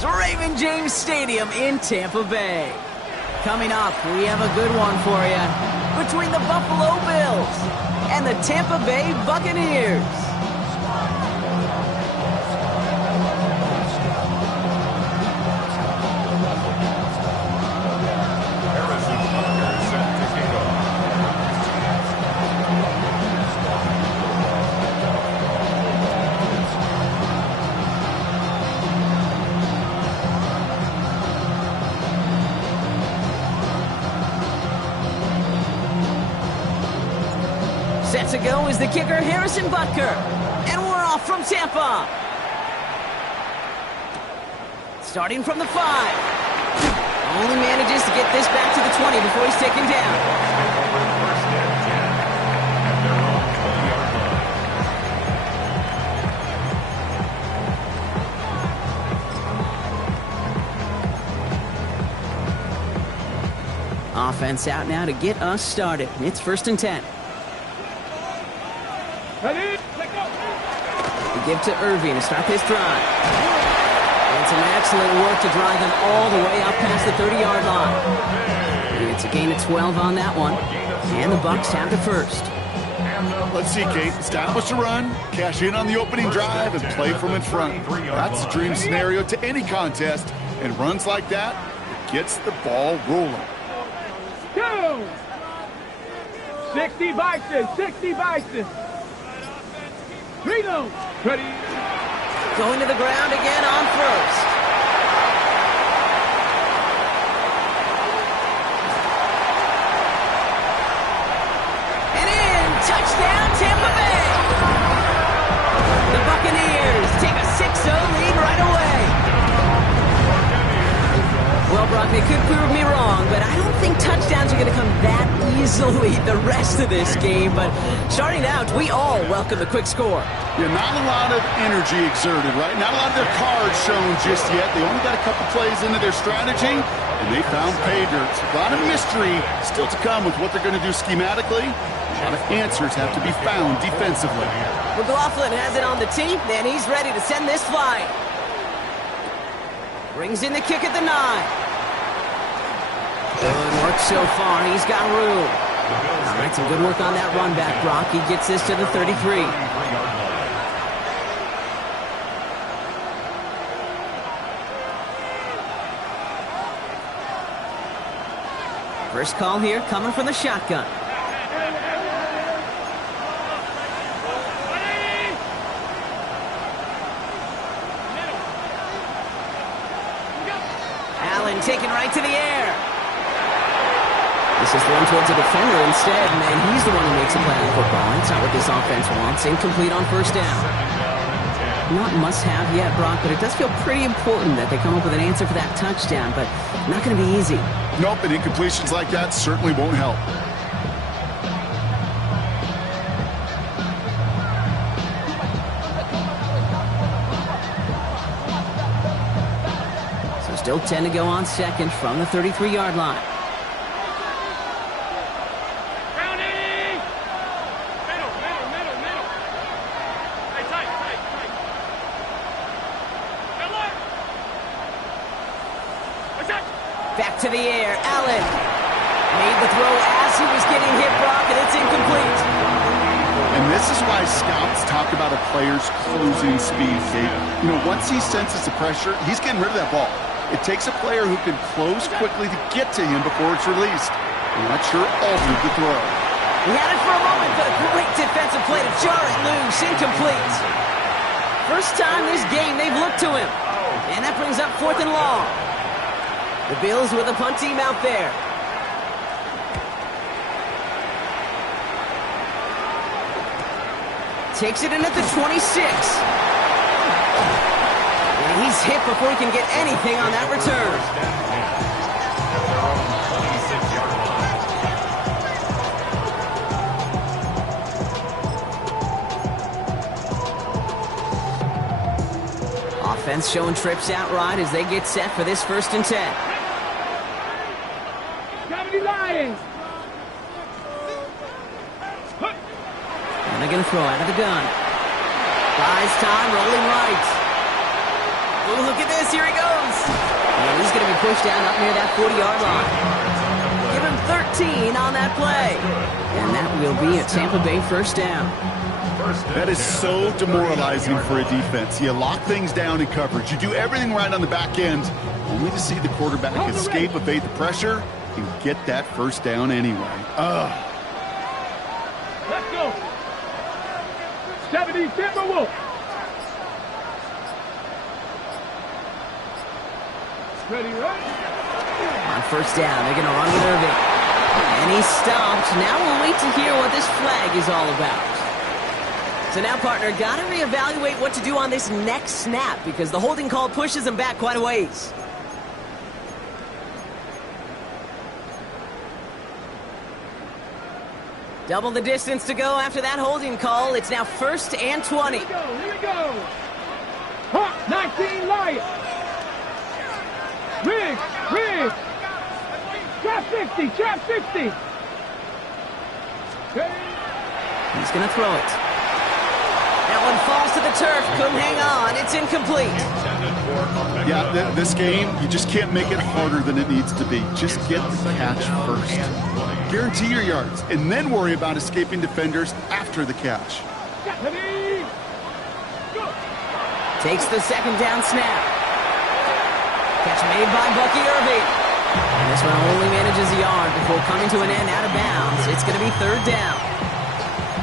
is Raymond James Stadium in Tampa Bay. Coming up, we have a good one for you between the Buffalo Bills and the Tampa Bay Buccaneers. Set to go is the kicker, Harrison Butker. And we're off from Tampa. Starting from the 5. Only manages to get this back to the 20 before he's taken down. Offense out now to get us started. It's 1st and 10. Ready? We give to Irving to start this drive. And some excellent work to drive them all the way up past the 30-yard line. It's a gain of 12 on that one. And the Bucs have the first. Let's see, Kate. Establish a run, cash in on the opening drive, and play from in front. That's the dream scenario to any contest. And runs like that, it gets the ball rolling. 2. 60 Bison, 60 Bison. Reno, ready. Going to the ground again on first. And in, touchdown Tampa Bay. The Buccaneers take a 6-0 lead right away. Well, Brock, they could prove me wrong, but I don't think touchdowns are going to come that easily the rest of this game. But starting out, we all welcome the quick score. Yeah, not a lot of energy exerted, right? Not a lot of their cards shown just yet. They only got a couple plays into their strategy, and they found pay dirt. A lot of mystery still to come with what they're going to do schematically. A lot of answers have to be found defensively. McLaughlin has it on the tee, and he's ready to send this flying. Brings in the kick at the 9. Good work so far. He's got room. All right, some good work on that run back, Brock. He gets this to the 33. First call here coming from the shotgun. Allen taken right to the air. This is thrown towards a defender instead, and he's the one who makes a play on football. That's not what this offense wants. Incomplete on first down. Not must-have yet, Brock, but it does feel pretty important that they come up with an answer for that touchdown, but not going to be easy. Nope, and incompletions like that certainly won't help. So still 10 to go on second from the 33-yard line. Back to the air, Allen made the throw as he was getting hit, Brock, and it's incomplete. And this is why scouts talk about a player's closing speed, Kate. You know, once he senses the pressure, he's getting rid of that ball. It takes a player who can close quickly to get to him before it's released. And that sure altered the throw. He had it for a moment, but a great defensive play to jar it loose, incomplete. First time this game they've looked to him. And that brings up 4th and long. The Bills with a punt team out there. Takes it in at the 26. And he's hit before he can get anything on that return. Offense showing trips out right as they get set for this 1st and 10. Lions. And they're going to throw out of the gun. Buys time, rolling right. Oh, look at this. Here he goes. push down up near that 40-yard line. Give him 13 on that play. And that will be a Tampa Bay first down. That is so demoralizing for a defense. You lock things down in coverage. You do everything right on the back end, only to see the quarterback escape, evade the pressure, and get that first down anyway. Let's go. 70 Timberwolves. Ready, right? On first down, they're going to run with Irving. And he's stopped. Now we'll wait to hear what this flag is all about. So now, partner, got to reevaluate what to do on this next snap because the holding call pushes him back quite a ways. Double the distance to go after that holding call. It's now 1st and 20. Here we go. Hawk 19 Lions. Riggs. Trap 60. He's going to throw it. That one falls to the turf. Couldn't hang on. It's incomplete. Yeah, this game, you just can't make it harder than it needs to be. Just get the catch first. Guarantee your yards, and then worry about escaping defenders after the catch. Takes the second down snap. Catch made by Bucky Irving. And this one only manages a yard before coming to an end out of bounds. It's going to be 3rd down.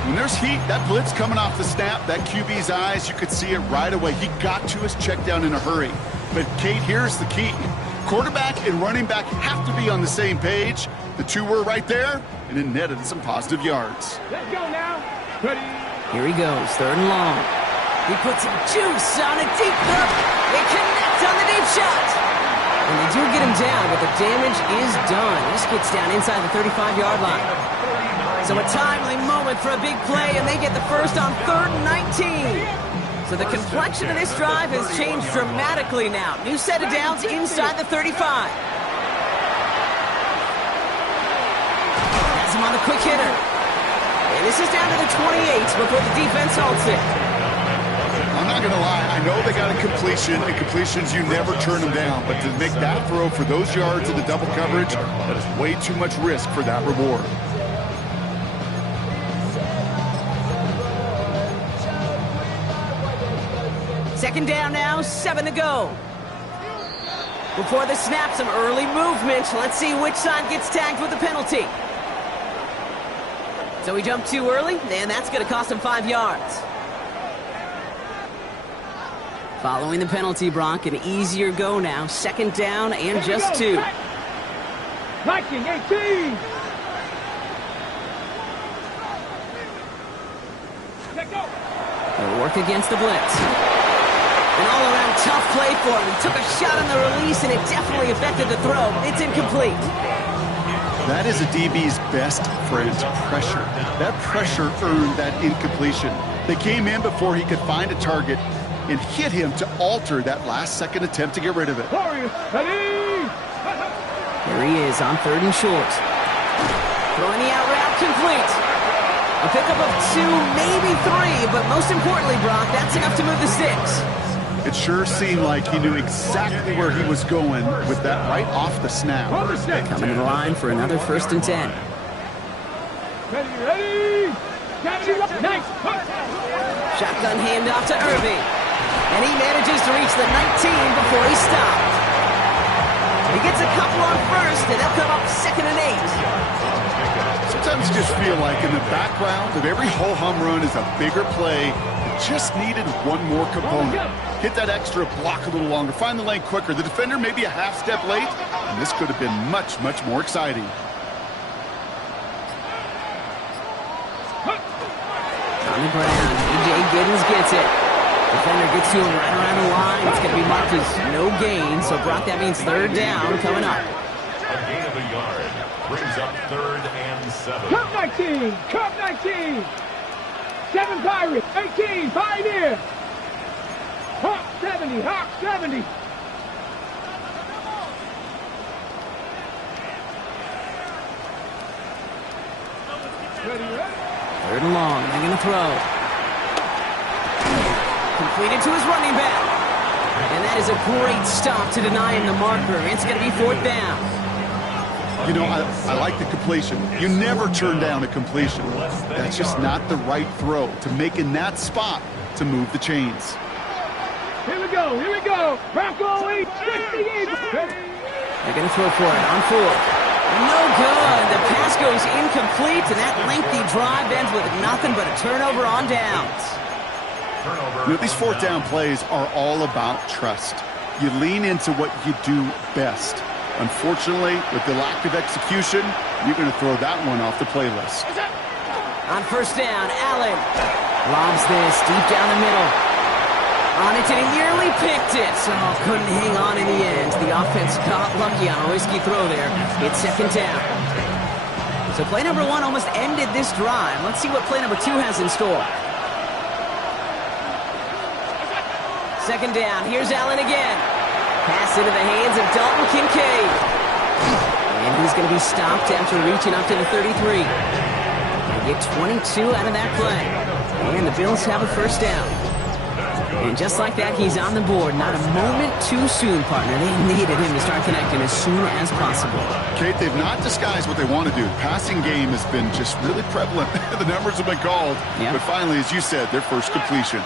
When there's heat, that blitz coming off the snap, that QB's eyes, you could see it right away. He got to his check down in a hurry. But, Kate, here's the key. Quarterback and running back have to be on the same page. The two were right there, and it netted some positive yards. Let's go now. Ready. Here he goes, 3rd and long. He puts some juice on a deep look. They connect on the deep shot. And they do get him down, but the damage is done. This gets down inside the 35-yard line. So a timely moment for a big play, and they get the first on 3rd and 19. So the complexion of this drive has changed dramatically now. New set of downs inside the 35. Has him on a quick hitter. And this is down to the 28 before the defense halts it. I'm not going to lie. I know they got a completion, and completions, you never turn them down. But to make that throw for those yards in the double coverage, that is way too much risk for that reward. Second down now, 7 to go. Before the snap, some early movement. Let's see which side gets tagged with the penalty. So he jumped too early, and that's going to cost him 5 yards. Following the penalty, Brock, an easier go now. 2nd down and just 2. Viking 18. Let go. They'll work against the blitz. An all-around tough play for him. He took a shot on the release, and it definitely affected the throw. It's incomplete. That is a DB's best friend, pressure. That pressure earned that incompletion. They came in before he could find a target and hit him to alter that last-second attempt to get rid of it. Warriors, ready. Here he is on 3rd and short. Throwing the out route complete. A pickup of 2, maybe 3, but most importantly, Brock, that's enough to move the sticks. It sure seemed like he knew exactly where he was going with that right off the snap. Coming to the line for another 1st and 10. Ready. Nice. Shotgun handoff to Irving. And he manages to reach the 19 before he stopped. He gets a couple on 1st, and they'll come up 2nd and 8. Sometimes you just feel like in the background of every ho-hum run is a bigger play. It just needed one more component. Hit that extra block a little longer. Find the lane quicker. The defender may be a half step late, and this could have been much, much more exciting. On the ground, E.J. Giddens gets it. Defender gets to him right around the line. It's going to be marked as no gain, so Brock, that means 3rd down coming up. A gain of a yard brings up 3rd and 7. Cup 19. Cup 19. 7 Pirates. 18 Pioneer. Hawk 70. Hawk 70. Ready. 3rd and long. They're going to throw. Completed to his running back. And that That is a great stop to deny him the marker. It's going to be 4th down. You know, I like the completion. You never turn down a completion. That's just not the right throw to make in that spot to move the chains. Here we go, here we go. Bronco 868. They're going to throw for it on 4th. No good. The pass goes incomplete, and that lengthy drive ends with nothing but a turnover on downs. You know, these 4th down plays are all about trust. You lean into what you do best. Unfortunately, with the lack of execution, you're going to throw that one off the playlist. On 1st down, Allen lobs this deep down the middle. On it, and he nearly picked it. So couldn't hang on in the end. The offense got lucky on a risky throw there. It's 2nd down. So play number 1 almost ended this drive. Let's see what play number 2 has in store. 2nd down. Here's Allen again. Pass into the hands of Dalton Kincaid. And he's going to be stopped after reaching up to the 33. They get 22 out of that play. And the Bills have a 1st down. And just like that, he's on the board. Not a moment too soon, partner. They needed him to start connecting as soon as possible. Kate, they've not disguised what they want to do. Passing game has been just really prevalent. The numbers have been called. Yep. But finally, as you said, their first completion.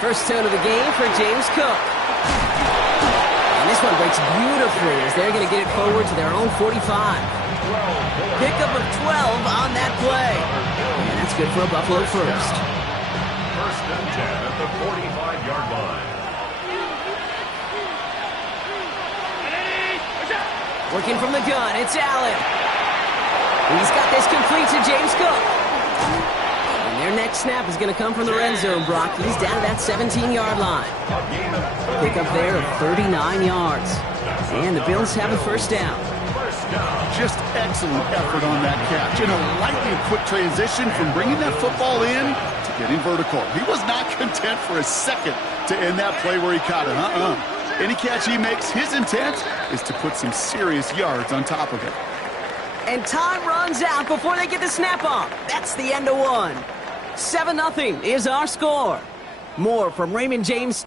First tone of the game for James Cook. And this one breaks beautifully as they're going to get it forward to their own 45. Pickup of 12 on that play. And that's good for a Buffalo first. 1st and 10 at the 45-yard line. Working from the gun, it's Allen. He's got this complete to James Cook. Their next snap is going to come from the red zone, Brock. He's down to that 17-yard line. Pick up there of 39 yards. And the Bills have a 1st down. Just excellent effort on that catch. And a lightning quick transition from bringing that football in to getting vertical. He was not content for a second to end that play where he caught it. Any catch he makes, his intent is to put some serious yards on top of it. And time runs out before they get the snap off. That's the end of 1. 7-0 is our score. More from Raymond James.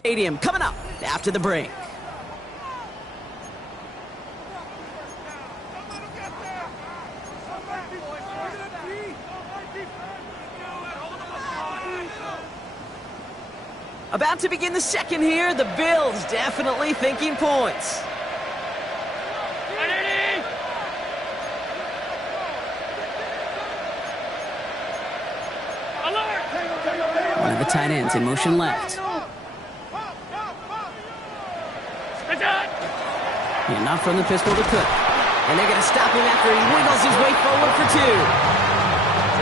Stadium coming up after the break. About to begin the second here. The Bills definitely thinking points. tight ends in motion left. Yeah, not from the pistol to Cook. And they're going to stop him after he wiggles his way forward for 2.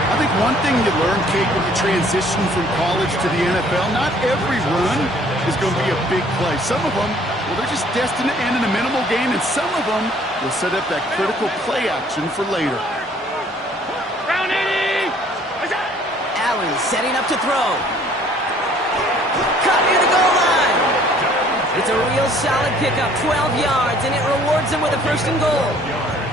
I think one thing you learn, Kate, when you transition from college to the NFL, not every run is going to be a big play. Some of them, well, they're just destined to end in a minimal gain, and some of them will set up that critical play action for later. Allen setting up to throw. Caught near the goal line. It's a real solid pickup, 12 yards, and it rewards them with a 1st and goal.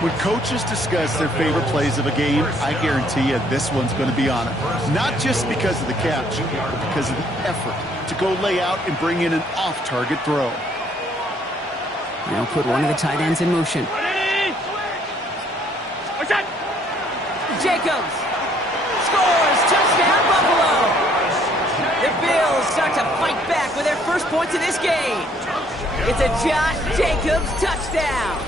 When coaches discuss their favorite plays of a game, I guarantee you this one's going to be on it. Not just because of the catch, but because of the effort to go lay out and bring in an off-target throw. Now put one of the tight ends in motion. Jacobs scores! Touchdown, Buffalo! The Bills start to fight back with their first points of this game. It's a Josh Jacobs touchdown.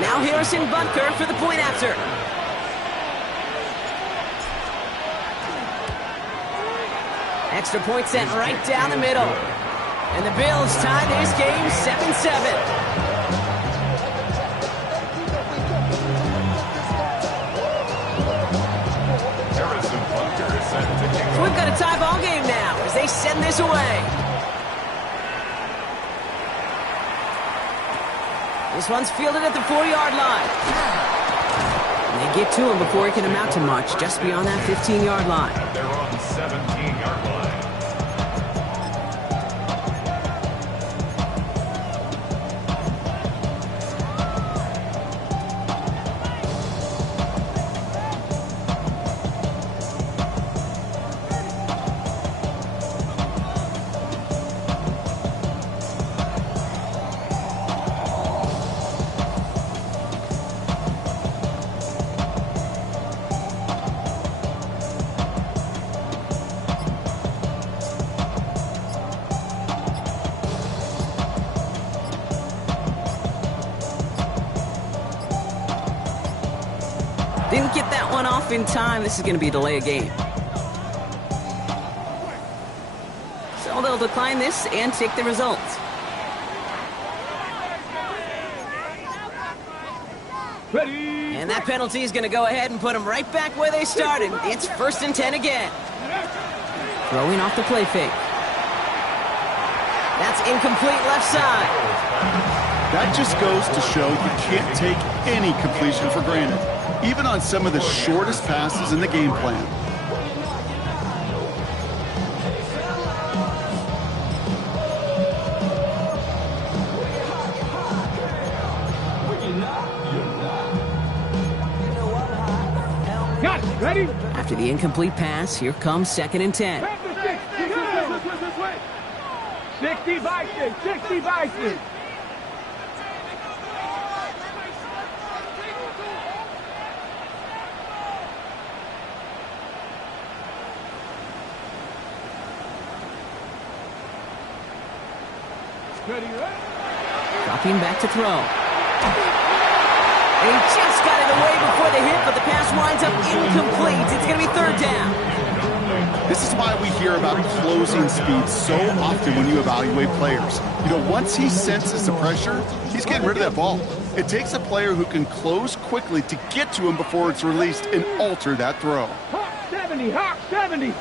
Now Harrison Butker for the point after. Extra point sent right down the middle. And the Bills tie this game 7-7. So we've got a tie ball game now as they send this away. This one's fielded at the 4-yard line. And they get to him before he can amount to much, just beyond that 15-yard line. They're on the 17-yard line. Didn't get that one off in time. This is going to be a delay of game. So they'll decline this and take the results. Ready. And that penalty is going to go ahead and put them right back where they started. It's 1st and 10 again. Throwing off the play fake. That's incomplete left side. That just goes to show you can't take any completion for granted, even on some of the shortest passes in the game plan. Got it. Ready. After the incomplete pass, here comes 2nd and 10. 60 Vikings. 60 Vikings. Dropping back to throw. And he just got it away before the hit, but the pass winds up incomplete. It's going to be 3rd down. This is why we hear about closing speed so often when you evaluate players. You know, once he senses the pressure, he's getting rid of that ball. It takes a player who can close quickly to get to him before it's released and alter that throw. Hawk 70. Hawk 70.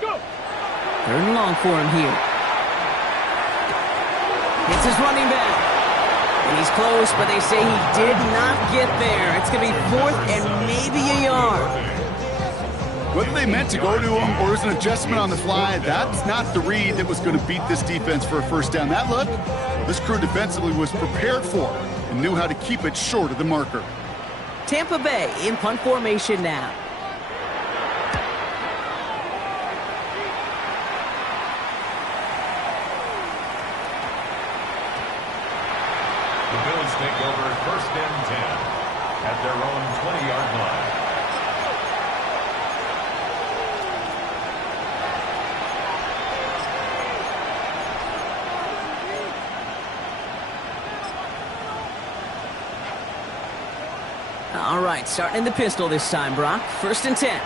Go. 3rd and long for him here. It's his running back. And he's close, but they say he did not get there. It's going to be 4th and maybe a yard. Whether they meant to go to him or it was an adjustment on the fly, that's not the read that was going to beat this defense for a 1st down. That look, this crew defensively was prepared for and knew how to keep it short of the marker. Tampa Bay in punt formation now. The Bills take over 1st and 10 at their own 20-yard line. All right, starting in the pistol this time, Brock. 1st and 10.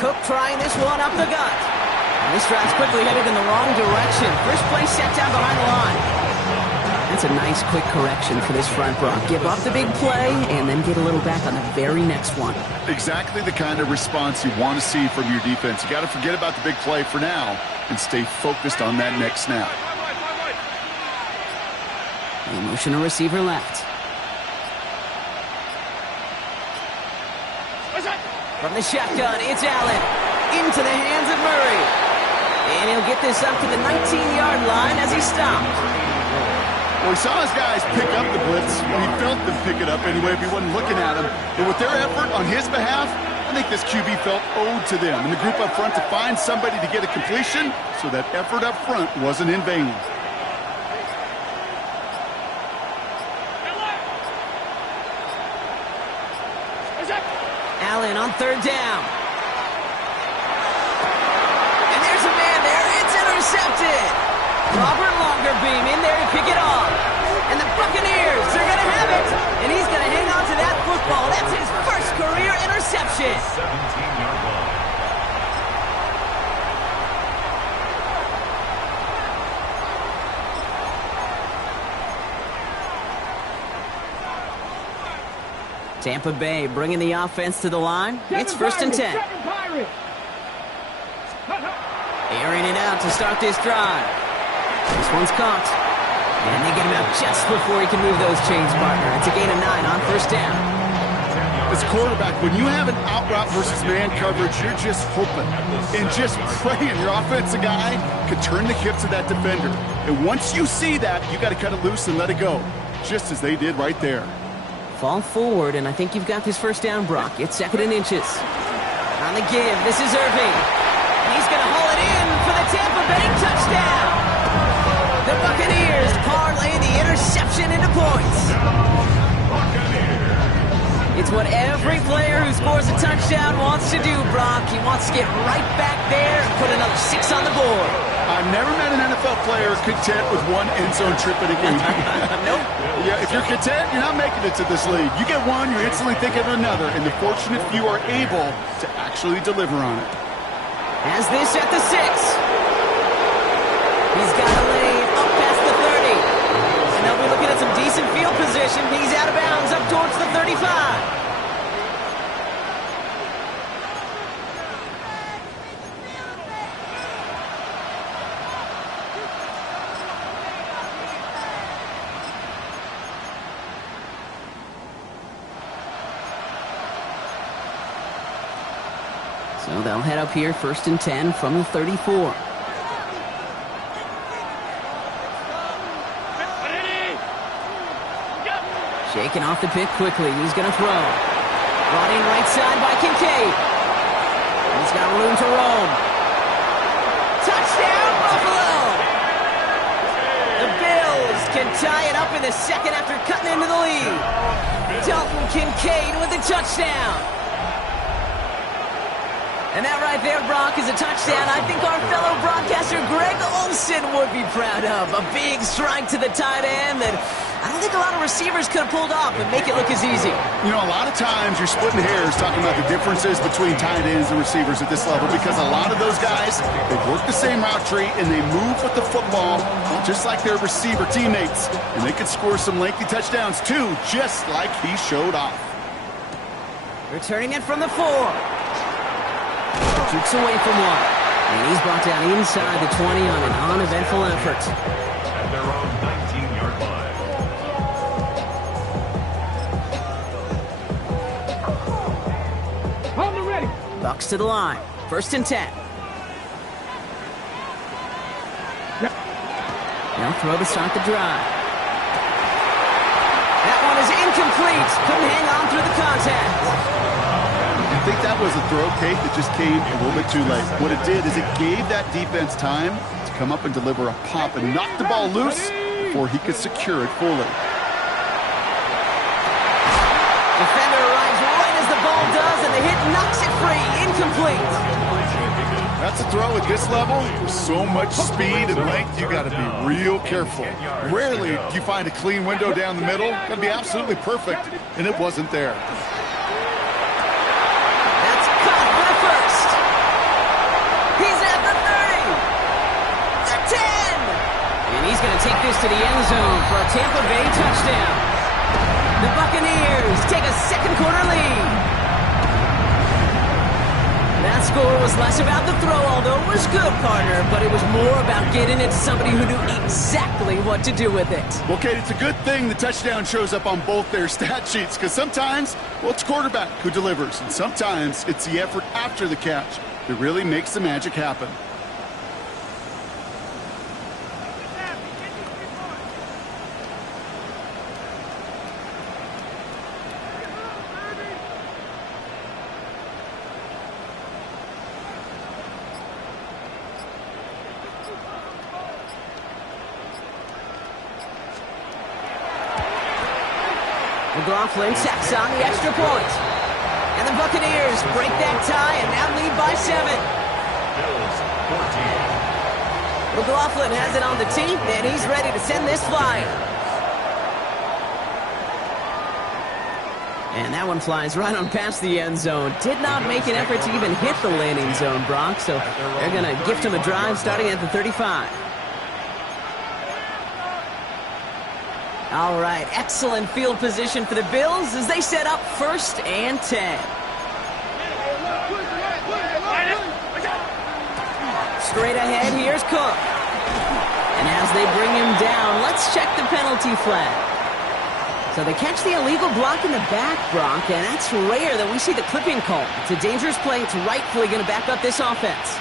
Cook trying this one up the gut. And this drive's quickly headed in the wrong direction. First play set down behind the line. That's a nice quick correction for this front, Brock. Give up the big play and then get a little back on the very next one. Exactly the kind of response you want to see from your defense. You got to forget about the big play for now and stay focused on that next snap. The motion to receiver left. From the shotgun, it's Allen. Into the hands of Murray. And he'll get this up to the 19-yard line as he stopped. Well, we saw his guys pick up the blitz. Well, he felt them pick it up anyway if he wasn't looking at him. But with their effort on his behalf, I think this QB felt owed to them and the group up front to find somebody to get a completion, so that effort up front wasn't in vain. Allen on 3rd down. And there's a man there. It's intercepted. Robert Longerbeam in there to pick it off. And the Buccaneers, they're going to have it. And he's going to hang on to that football. That's his first career interception. 17-yard line. Tampa Bay bringing the offense to the line. It's 1st and 10. Airing it out to start this drive. This one's caught. And they get him out just before he can move those chains, partner. It's a gain of 9 on 1st down. As a quarterback, when you have an out route versus man coverage, you're just hoping and just praying your offensive guy could turn the hips of that defender. And once you see that, you got to cut it loose and let it go, just as they did right there. Fall forward, and I think you've got this 1st down, Brock. It's 2nd and inches. On the give, this is Irving. He's going to haul it in for the Tampa Bay touchdown. The Buccaneers parlay the interception into points. It's what every player who scores a touchdown wants to do, Brock. He wants to get right back there and put another 6 on the board. I've never met an NFL player content with one end zone trip in a game. Nope. Yeah, if you're content, you're not making it to this league. You get one, you're instantly thinking of another, and the fortunate few are able to actually deliver on it. Has this at the 6. He's got a lane up past the 30. And they'll be looking at some decent field position. He's out of bounds up towards the 35. So they'll head up here, 1st and 10 from the 34. Shaking off the pick quickly. He's going to throw. Brought in right side by Kincaid. He's got room to roam. Touchdown, Buffalo! The Bills can tie it up in the 2nd after cutting into the lead. Dalton Kincaid with the touchdown. And that right there, Brock, is a touchdown I think our fellow broadcaster Greg Olsen would be proud of. A big strike to the tight end that I don't think a lot of receivers could have pulled off and make it look as easy. You know, a lot of times you're splitting hairs talking about the differences between tight ends and receivers at this level, because a lot of those guys, they work the same route tree and they move with the football just like their receiver teammates. And they could score some lengthy touchdowns too, just like he showed off. Returning it from the 4. Keeps away from 1. And he's brought down inside the 20 on an uneventful effort. At their own 19-yard line. Hold it ready. Bucks to the line. 1st and 10. Now throw to start the drive. That one is incomplete. Couldn't hang on through the contact. I think that was a throw, Kate, that just came a little bit too late. What it did is it gave that defense time to come up and deliver a pop and knock the ball loose before he could secure it fully. Defender arrives right as the ball does, and the hit knocks it free. Incomplete. That's a throw at this level. With so much speed and length, you got to be real careful. Rarely do you find a clean window down the middle. Got to be absolutely perfect, and it wasn't there. That's caught for the first. He's at the 30. The 10. And he's going to take this to the end zone for a Tampa Bay touchdown. The Buccaneers take a second quarter lead. That score was less about the throw, although it was good, partner, but it was more about getting it to somebody who knew exactly what to do with it. Well, Kate, it's a good thing the touchdown shows up on both their stat sheets, because sometimes, well, it's quarterback who delivers, and sometimes it's the effort after the catch that really makes the magic happen. McLaughlin tacks on the extra point. And the Buccaneers break that tie and now lead by 7. Bills 14. McLaughlin has it on the tee, and he's ready to send this flying. And that one flies right on past the end zone. Did not make an effort to even hit the landing zone, Brock, so they're going to gift him a drive starting at the 35. All right, excellent field position for the Bills as they set up 1st and 10. Straight ahead, here's Cook. And as they bring him down, let's check the penalty flag. So they catch the illegal block in the back, Brock, and that's rare that we see the clipping call. It's a dangerous play. It's rightfully going to back up this offense.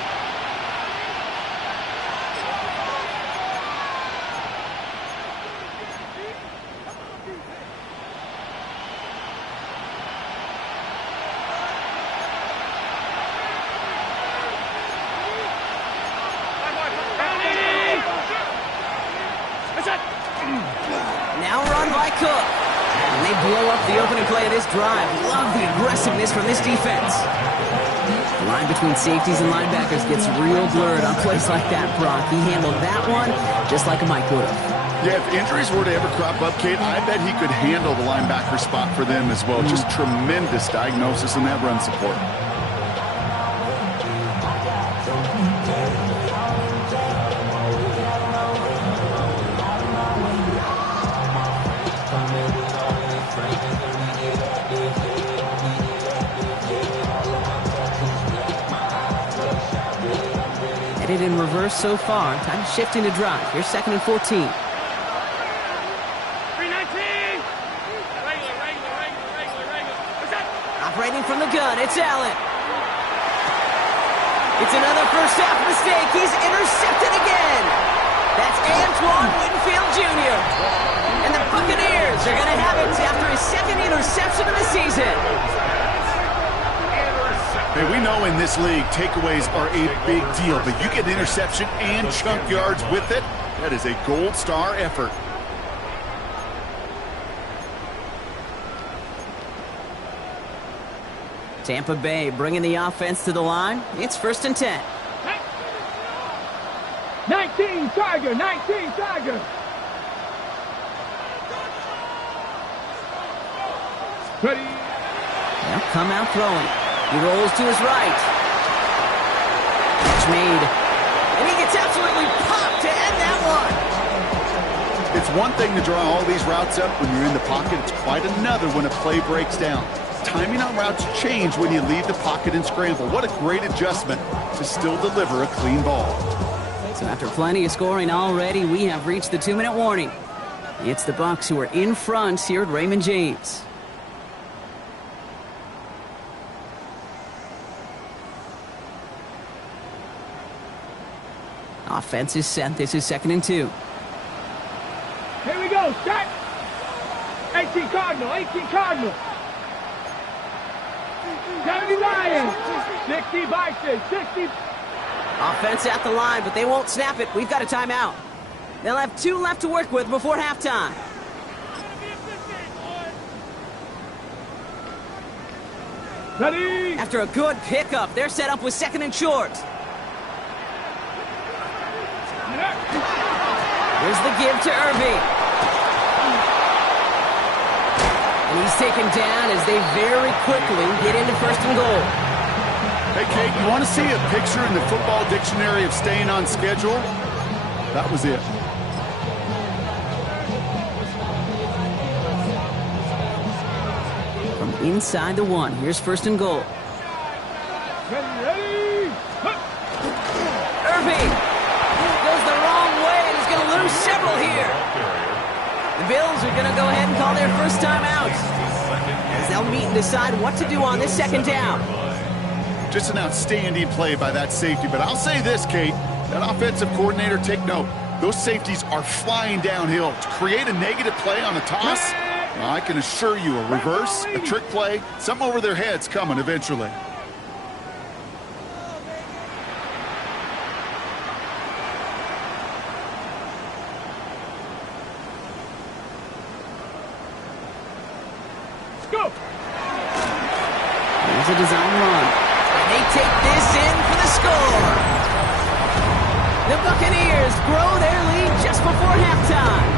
Love the aggressiveness from this defense. The line between safeties and linebackers gets real blurred on plays like that, Brock. He handled that one just like a Mike would have. Yeah, if injuries were to ever crop up, Kate, I bet he could handle the linebacker spot for them as well. Just tremendous diagnosis in that run support. Headed in reverse so far. Time to shift into drive. Here's 2nd and 14. 319. Operating from the gun, it's Allen. It's another first half mistake. He's intercepted again. That's Antoine Winfield Jr. And the Buccaneers are going to have it after his 2nd interception of the season. Hey, we know in this league, takeaways are a big deal, but you get interception and chunk yards with it, that is a gold star effort. Tampa Bay bringing the offense to the line. It's 1st and 10. 19 Tiger, 19 Tiger. Ready. They'll come out throwing. He rolls to his right. Catch made. And he gets absolutely popped to end that one. It's one thing to draw all these routes up when you're in the pocket. It's quite another when a play breaks down. Timing on routes change when you leave the pocket and scramble. What a great adjustment to still deliver a clean ball. So after plenty of scoring already, we have reached the 2-minute warning. It's the Bucs who are in front here at Raymond James. Offense is set. This is 2nd and 2. Here we go. Start. 18 Cardinal. 18 Cardinal. 70 Lions. 60 Bison. 60. Offense at the line, but they won't snap it. We've got a timeout. They'll have 2 left to work with before halftime. Ready? After a good pickup, they're set up with second and short. Here's the give to Irby. And he's taken down as they very quickly get into first and goal. Hey, Kate, you want to see a picture in the football dictionary of staying on schedule? That was it. From inside the 1, here's first and goal. Ready? Irby goes the wrong way and is going to lose several here. The Bills are going to go ahead and call their first time out, as they'll meet and decide what to do on this second down. Just an outstanding play by that safety. But I'll say this, Kate, that offensive coordinator, take note. Those safeties are flying downhill. To create a negative play on a toss, well, I can assure you a reverse, a trick play, something over their heads coming eventually. Go! Here's a design run. And they take this in for the score. The Buccaneers grow their lead just before halftime.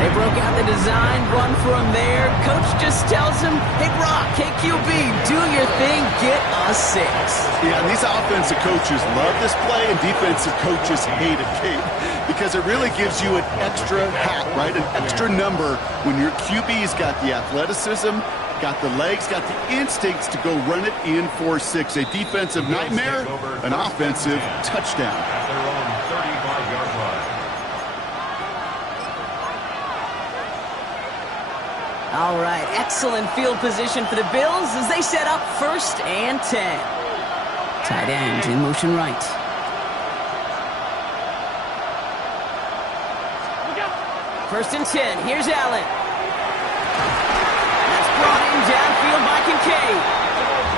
They broke out the design run from there. Coach just tells him, hey, Brock, KQB, do your thing, get us 6. Yeah, and these offensive coaches love this play, and defensive coaches hate it, Kate, because it really gives you an extra hat, right? An extra number when your QB's got the athleticism, got the legs, got the instincts to go run it in for 6. A defensive nightmare, an offensive touchdown. At their own 35-yard line. All right, excellent field position for the Bills as they set up first and 10. Tight end in motion right. First and 10, here's Allen. That's brought in downfield by Kincaid.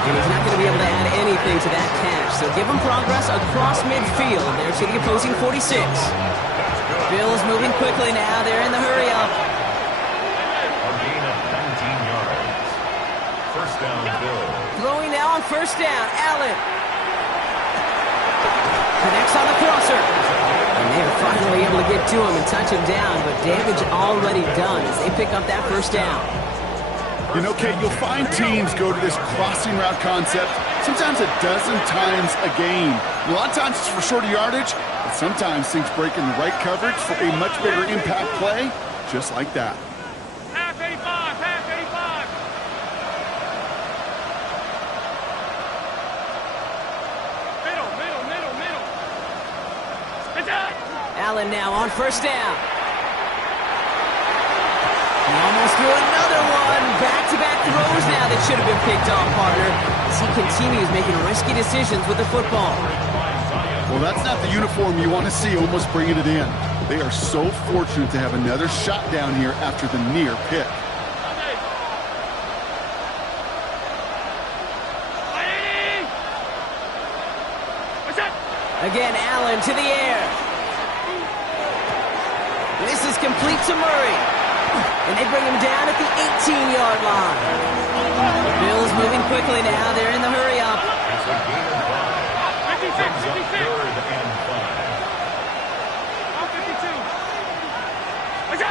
And he's not going to be able to add anything to that catch, so give him progress across midfield there to the opposing 46. Bills moving quickly now, they're in the hurry-up. A gain of 19 yards. First down, Bills. Throwing now on first down, Allen. Connects on the crosser. And they are finally able to get to him and touch him down, but damage already done as they pick up that first down. You know, Kate, you'll find teams go to this crossing route concept sometimes a dozen times a game. A lot of times it's for shorter yardage, but sometimes things break in the right coverage for a much bigger impact play, just like that. Half 85, half 85. Middle. It's out. Allen now on first down. He almost threw another one. Back-to-back throws now that should have been picked off, partner, as he continues making risky decisions with the football. Well, that's not the uniform you want to see almost bringing it in. They are so fortunate to have another shot down here after the near pick. Again, Allen to the air. This is complete to Murray. And they bring him down at the 18-yard line. The Bills moving quickly now. They're in the hurry-up. It's a gain of 5. Brings up third and 5.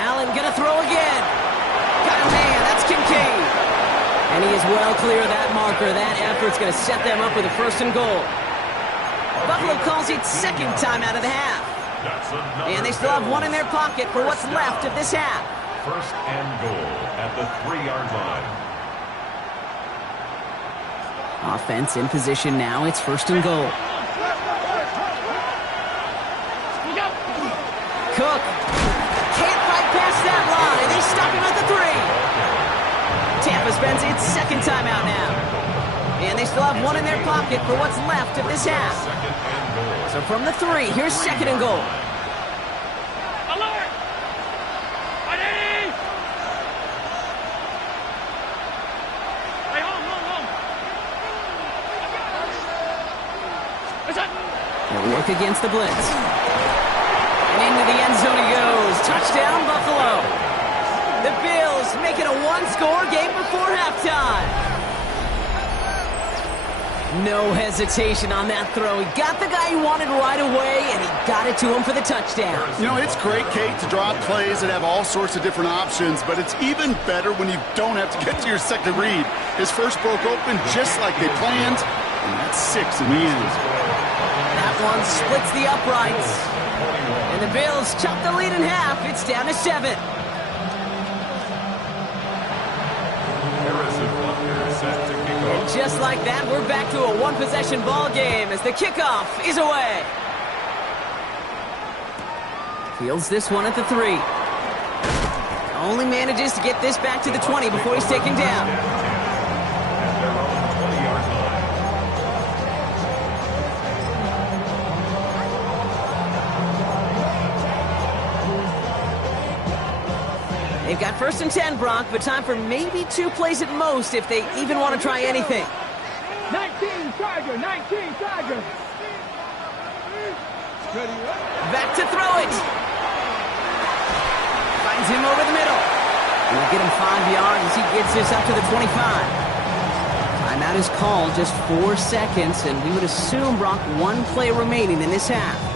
Allen gonna throw again. Got a man. That's Kincaid. And he is well clear of that marker. That effort's gonna set them up with a first and goal. Buffalo calls it second time out of the half. And they still have one in their pocket for what's left of this half. First and goal at the 3-yard line. Offense in position now. It's first and goal. Cook can't fight past that line. They stop him at the 3. Tampa spends its second time out now. And they still have one in their pocket for what's left of this half. So from the 3, here's second and goal. Alert! Ready! Hey, home. Listen! They'll work against the blitz. And into the end zone he goes. Touchdown, Buffalo. The Bills make it a one-score game before halftime. No hesitation on that throw. He got the guy he wanted right away, and he got it to him for the touchdown. You know, it's great, Kate, to draw up plays that have all sorts of different options, but it's even better when you don't have to get to your second read. His first broke open just like they planned, and that's 6 in the end. That one splits the uprights. And the Bills chop the lead in half. It's down to 7. And just like that, we're back to a one-possession ball game as the kickoff is away. Fields this one at the 3. Only manages to get this back to the 20 before he's taken down. They've got 1st and 10, Brock, but time for maybe 2 plays at most if they even want to try anything. 19 Tiger, 19 Tiger. Back to throw it. Finds him over the middle. We'll get him 5 yards as he gets this up to the 25. Timeout is called, just 4 seconds, and we would assume, Brock, 1 play remaining in this half.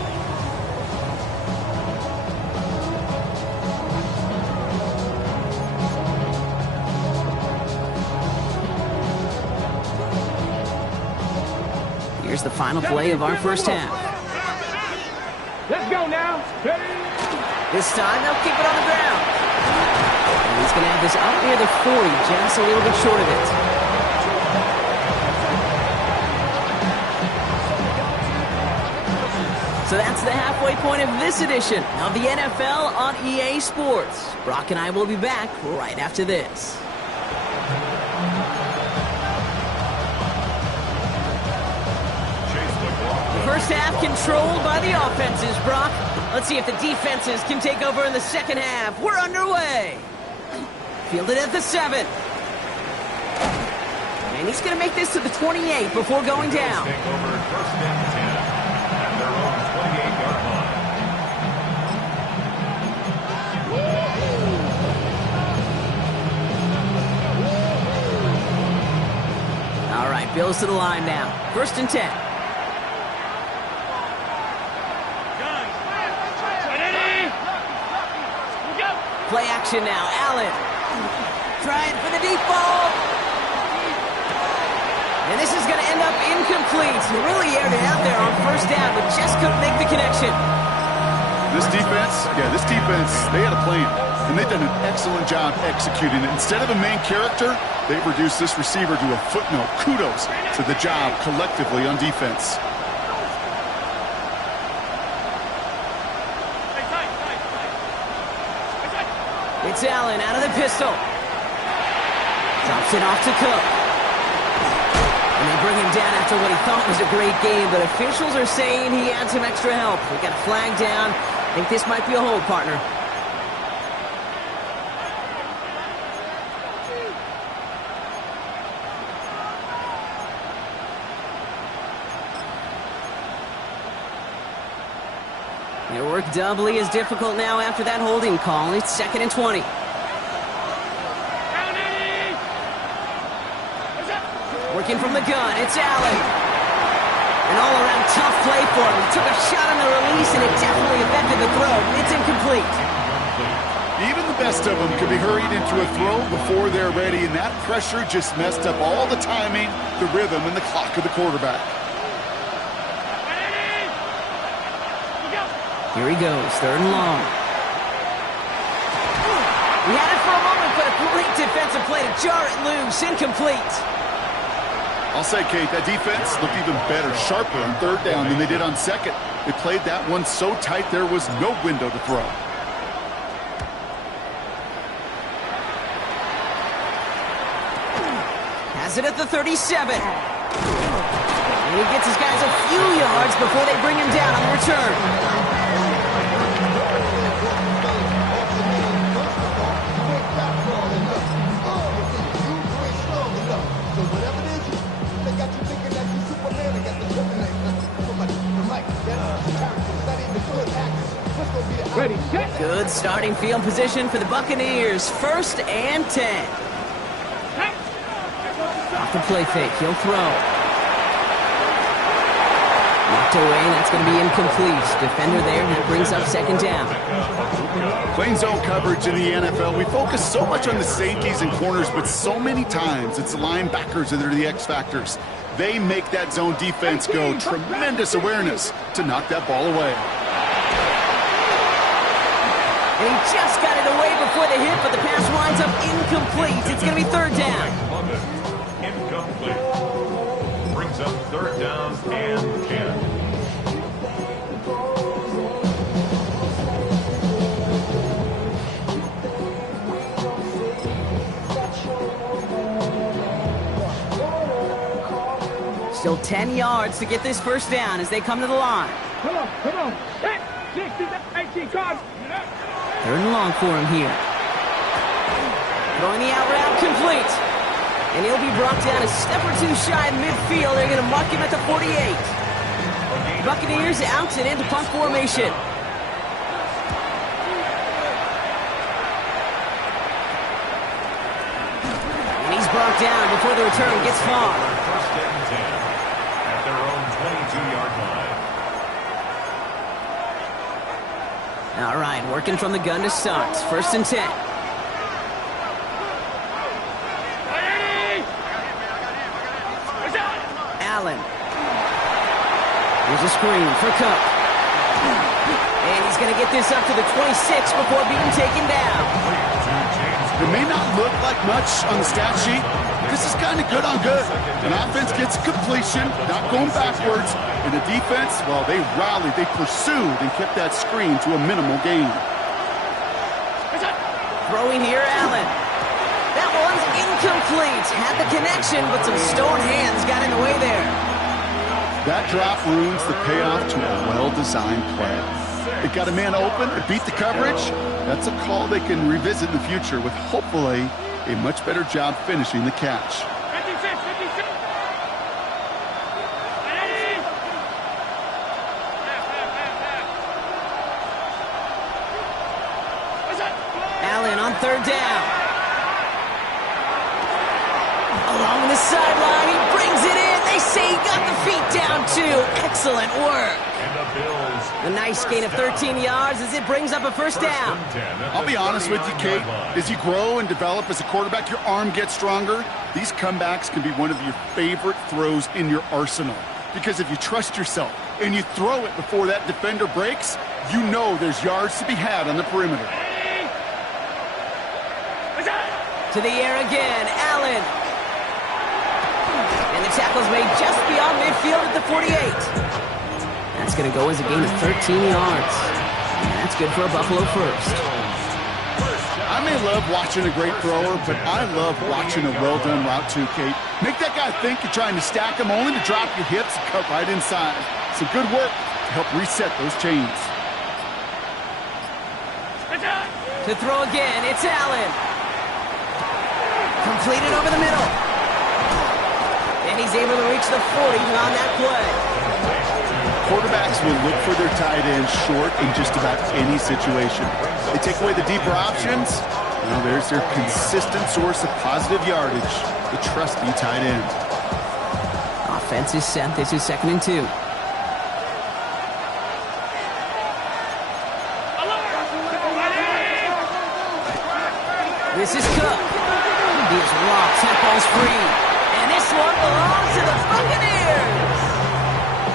Here's the final play of our first half. Let's go now. This time, they'll keep it on the ground. And he's going to have this up near the 40, just a little bit short of it. So that's the halfway point of this edition of the NFL on EA Sports. Brock and I will be back right after this. First half controlled by the offenses, Brock. Let's see if the defenses can take over in the second half. We're underway. Fielded at the 7. And he's going to make this to the 28 before going down. Take over 1st and 10 at their own 28-yard line. All right, Bills to the line now. 1st and 10. Play action now. Allen trying for the deep ball. And this is going to end up incomplete. He really aired it out there on 1st down, but just couldn't make the connection. This defense, they had a plan, and they've done an excellent job executing it. Instead of a main character, they've reduced this receiver to a footnote. Kudos to the job collectively on defense. It's Allen out of the pistol. Drops it off to Cook. And they bring him down after what he thought was a great game, but officials are saying he had some extra help. We got a flag down. I think this might be a hold, partner. Their work doubly as difficult now after that holding call. It's 2nd and 20. Working from the gun, it's Allen. An all-around tough play for him. He took a shot on the release, and it definitely affected the throw. It's incomplete. Even the best of them could be hurried into a throw before they're ready, and that pressure just messed up all the timing, the rhythm, and the clock of the quarterback. Here he goes, 3rd and long. We had it for a moment, but a great defensive play to jar it loose. Incomplete. I'll say, Kate, that defense looked even better, sharper on 3rd down than they did on 2nd. They played that one so tight there was no window to throw. Has it at the 37. And he gets his guys a few yards before they bring him down on the return. Ready, set. Good starting field position for the Buccaneers. 1st and 10. Off the play fake. He'll throw. Knocked away. That's going to be incomplete. Defender there. That brings up 2nd down. Playing zone coverage in the NFL, we focus so much on the safeties and corners, but so many times it's the linebackers that are the X factors. They make that zone defense go. Tremendous awareness to knock that ball away. And he just got it away before the hit, but the pass winds up incomplete. It's going to be 3rd down. Incomplete. Brings up 3rd down and 10. Still 10 yards to get this 1st down as they come to the line. Come on. 18 cards. 3rd and long for him here. Throwing the out route complete. And he'll be brought down a step or 2 shy of midfield. They're going to mark him at the 48. Buccaneers out and into punt formation. And he's brought down before the return gets far. 1st and 10 at their own 22-yard line. All right, working from the gun to start. 1st and 10. Allen. Here's a screen for Cook. And he's going to get this up to the 26 before being taken down. It may not look like much on the stat sheet. This is kind of good on good. An offense gets completion, not going backwards. And the defense, well, they rallied, they pursued, and kept that screen to a minimal gain. Throwing here, Allen. That one's incomplete. Had the connection, but some stone hands got in the way there. That drop ruins the payoff to a well-designed play. It got a man open, it beat the coverage. That's a call they can revisit in the future with hopefully a much better job finishing the catch. 56. Allen on 3rd down. Along the sideline, he brings it in. They say he got the feet down too. Excellent work. And the Bills. A nice gain of 13 yards as it brings up a 1st down. I'll be honest with you, Kate. As you grow and develop as a quarterback, your arm gets stronger. These comebacks can be one of your favorite throws in your arsenal. Because if you trust yourself and you throw it before that defender breaks, you know there's yards to be had on the perimeter. To the air again, Allen. And the tackle's made just beyond midfield at the 48. That's going to go as a gain of 13 yards. And that's good for a Buffalo 1st. I may love watching a great thrower, but I love watching a well-done route too, Kate. Make that guy think you're trying to stack him, only to drop your hips and cut right inside. Some good work to help reset those chains. To throw again, it's Allen. Completed over the middle. And he's able to reach the 40 on that play. Quarterbacks will look for their tight end short in just about any situation. They take away the deeper options. Now there's their consistent source of positive yardage, the trusty tight end. Offense is set. This is 2nd and 2. This is Cook. He's rocked. That ball's free. And this one belongs to the Buccaneers.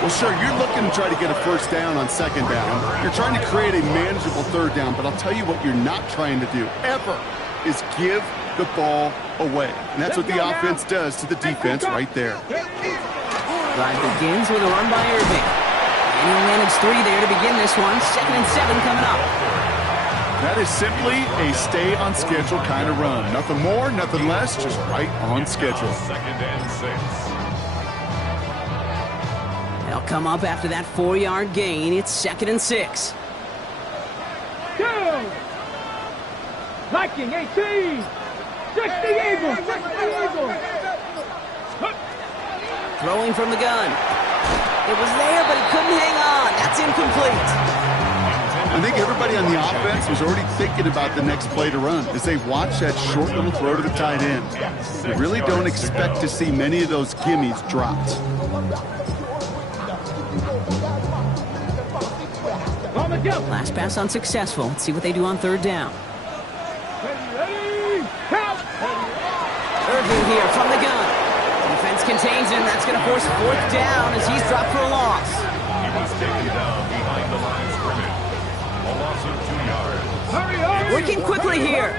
Well, sure, you're looking to try to get a 1st down on 2nd down. You're trying to create a manageable 3rd down, but I'll tell you what you're not trying to do, ever, is give the ball away. And that's what the offense does to the defense right there. Drive begins with a run by Irving. And he'll manage 3 there to begin this one. 2nd and 7 coming up. That is simply a stay-on-schedule kind of run. Nothing more, nothing less, just right on schedule. 2nd and 6. They'll come up after that 4-yard gain. It's 2nd and 6. Go! Viking 18! 60 Eagles! 60 Eagles! Throwing from the gun. It was there, but he couldn't hang on. That's incomplete. I think everybody on the offense was already thinking about the next play to run as they watch that short little throw to the tight end. They really don't expect to see many of those gimmies dropped. Last pass unsuccessful. Let's see what they do on third down. Irving here from the gun. Defense contains him. That's going to force fourth down as he's dropped for a loss. He was taken down behind the line of scrimmage. A loss of 2 yards. Hurry, hurry! Working quickly here.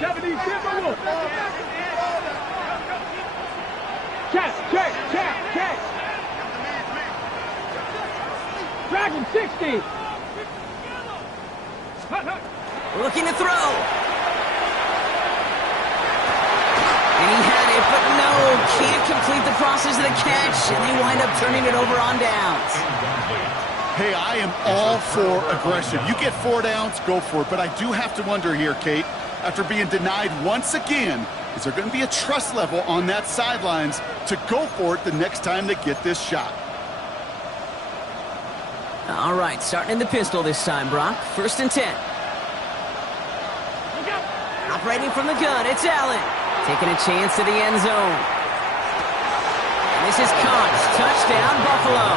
70, check, check, check, check. Dragon 60. Looking to throw. And he had it, but no, can't complete the process of the catch, and they wind up turning it over on downs. Hey, I am all for aggression. You get 4 downs, go for it. But I do have to wonder here, Kate, after being denied once again, is there going to be a trust level on that sidelines to go for it the next time they get this shot? All right, starting in the pistol this time, Brock. 1st and 10. Operating from the gun, it's Allen. Taking a chance to the end zone. And this is caught. Touchdown, Buffalo.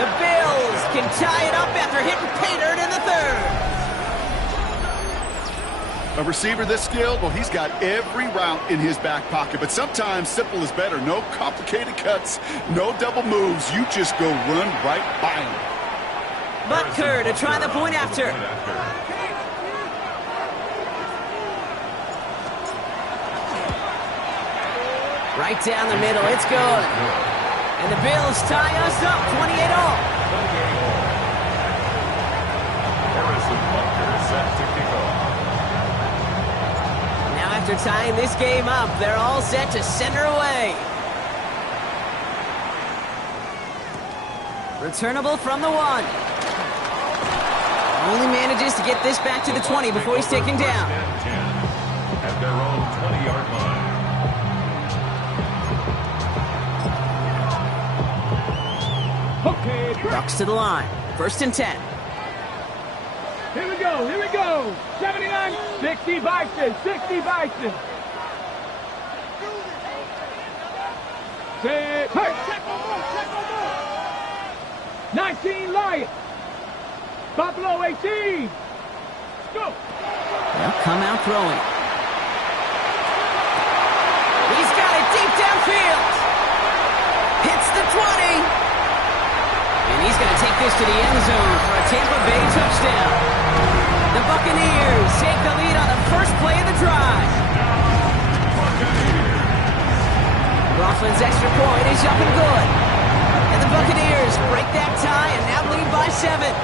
The Bills can tie it up after hitting Paydirt in the 3rd. A receiver this skilled, well, he's got every route in his back pocket. But sometimes simple is better. No complicated cuts, no double moves. You just go run right by him. Butker to try the point after. Right down the middle, it's good. And the Bills tie us up, 28-all. Harrison Butker set to kick off. Now after tying this game up, they're all set to send her away. Returnable from the 1. Only manages to get this back to the 20 before he's taken down. At their own 20-yard line. Okay, Bucks to the line. 1st and 10. here we go, here we go. 79, 60 Bison, 60 Bison. Hey, check on more. 19 Lions. Buffalo 18. Go. They'll come out throwing. He's got it deep downfield. Hits the 20. And he's going to take this to the end zone for a Tampa Bay touchdown. The Buccaneers take the lead on the first play of the drive. Coughlin's extra point is up and good. And the Buccaneers break that tie and now lead by 7.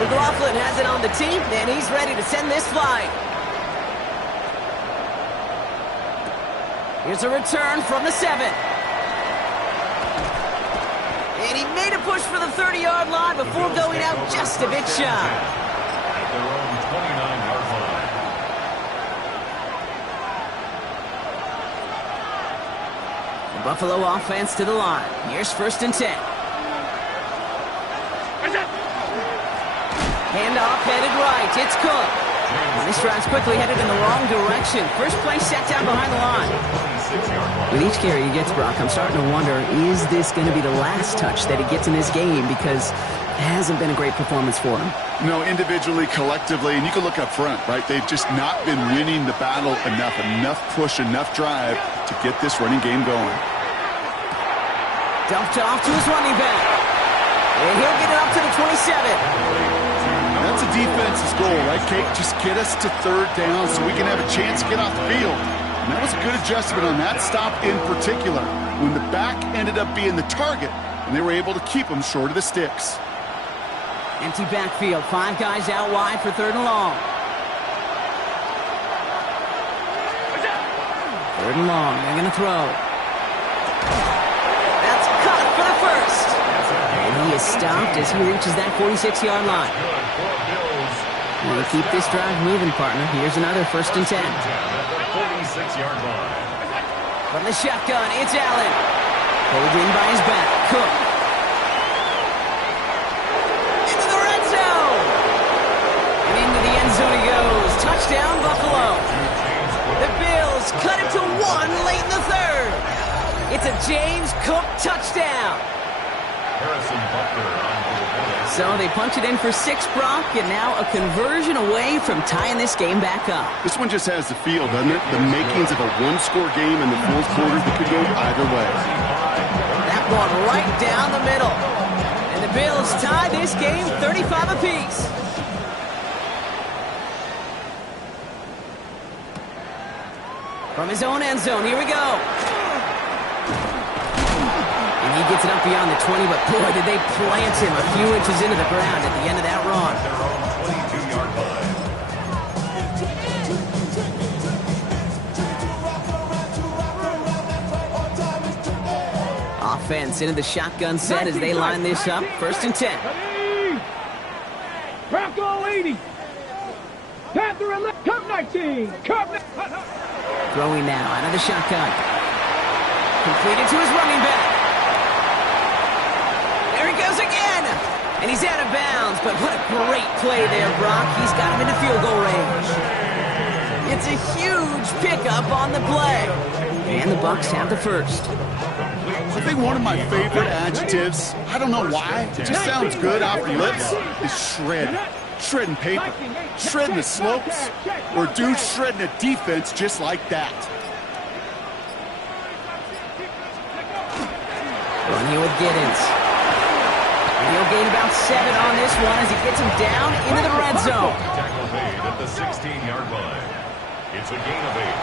McLaughlin has it on the team, and he's ready to send this flying. Here's a return from the 7. And he made a push for the 30-yard line before going out just a bit shy. At their own 29-yard line. The Buffalo offense to the line. Here's 1st and 10. Handoff headed right. It's Cook. This drive's quickly headed in the wrong direction. First play set down behind the line. With each carry he gets, Brock, I'm starting to wonder, is this going to be the last touch that he gets in this game? Because it hasn't been a great performance for him. No, individually, collectively, and you can look up front, right? They've just not been winning the battle enough. Enough push, enough drive to get this running game going. Dumped off to his running back. And he'll get it up to the 27. That's a defense's goal, right, Kate? Just get us to 3rd down so we can have a chance to get off the field. And that was a good adjustment on that stop in particular, when the back ended up being the target, and they were able to keep him short of the sticks. Empty backfield. 5 guys out wide for 3rd and long. 3rd and long. They're going to throw. That's caught for the 1st. And he is stopped as he reaches that 46-yard line. We'll keep this drive moving, partner. Here's another 1st and 10. 46-yard line. From the shotgun, it's Allen. Pulled in by his back. Cook. Into the red zone. And into the end zone he goes. Touchdown, Buffalo. The Bills cut it to 1 late in the third. It's a James Cook touchdown. So they punch it in for 6, Brock, and now a conversion away from tying this game back up. This one just has the feel, doesn't it? The makings of a one-score game in the fourth quarter that could go either way. That one right down the middle. And the Bills tie this game 35 apiece. From his own end zone, here we go. And he gets it up beyond the 20, but boy, did they plant him a few inches into the ground at the end of that run. Offense into the shotgun set as they line this up. 1st and 10. Bronco 80. Panther 11. Cup 19. Cup. Throwing now out of the shotgun. Completed to his running back. There he goes again. And he's out of bounds, but what a great play there, Brock. He's got him into field goal range. It's a huge pickup on the play. And the Bucs have the first. I think one of my favorite adjectives, I don't know why, it just sounds good off the lips, is shred. Shredding paper, shredding the slopes, or dude shredding a defense just like that. Run here with Giddens. And he'll gain about 7 on this one as he gets him down into the red zone. Tackle made at the 16-yard line. It's a gain of 8.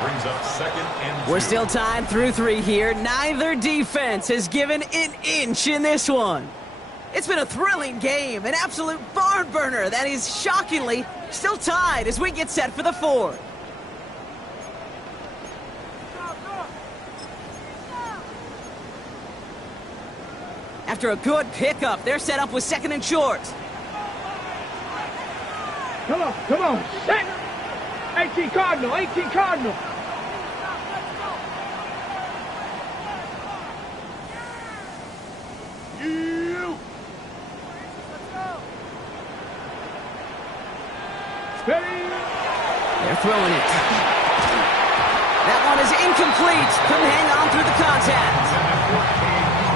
Brings up 2nd and 2. We're still tied through 3 here. Neither defense has given an inch in this one. It's been a thrilling game, an absolute barn burner that is shockingly still tied as we get set for the 4th. After a good pickup, they're set up with 2nd and short. Come on, come on. 18 Cardinal, 18 Cardinal. They're throwing it. That one is incomplete. Couldn't hang on through the contact.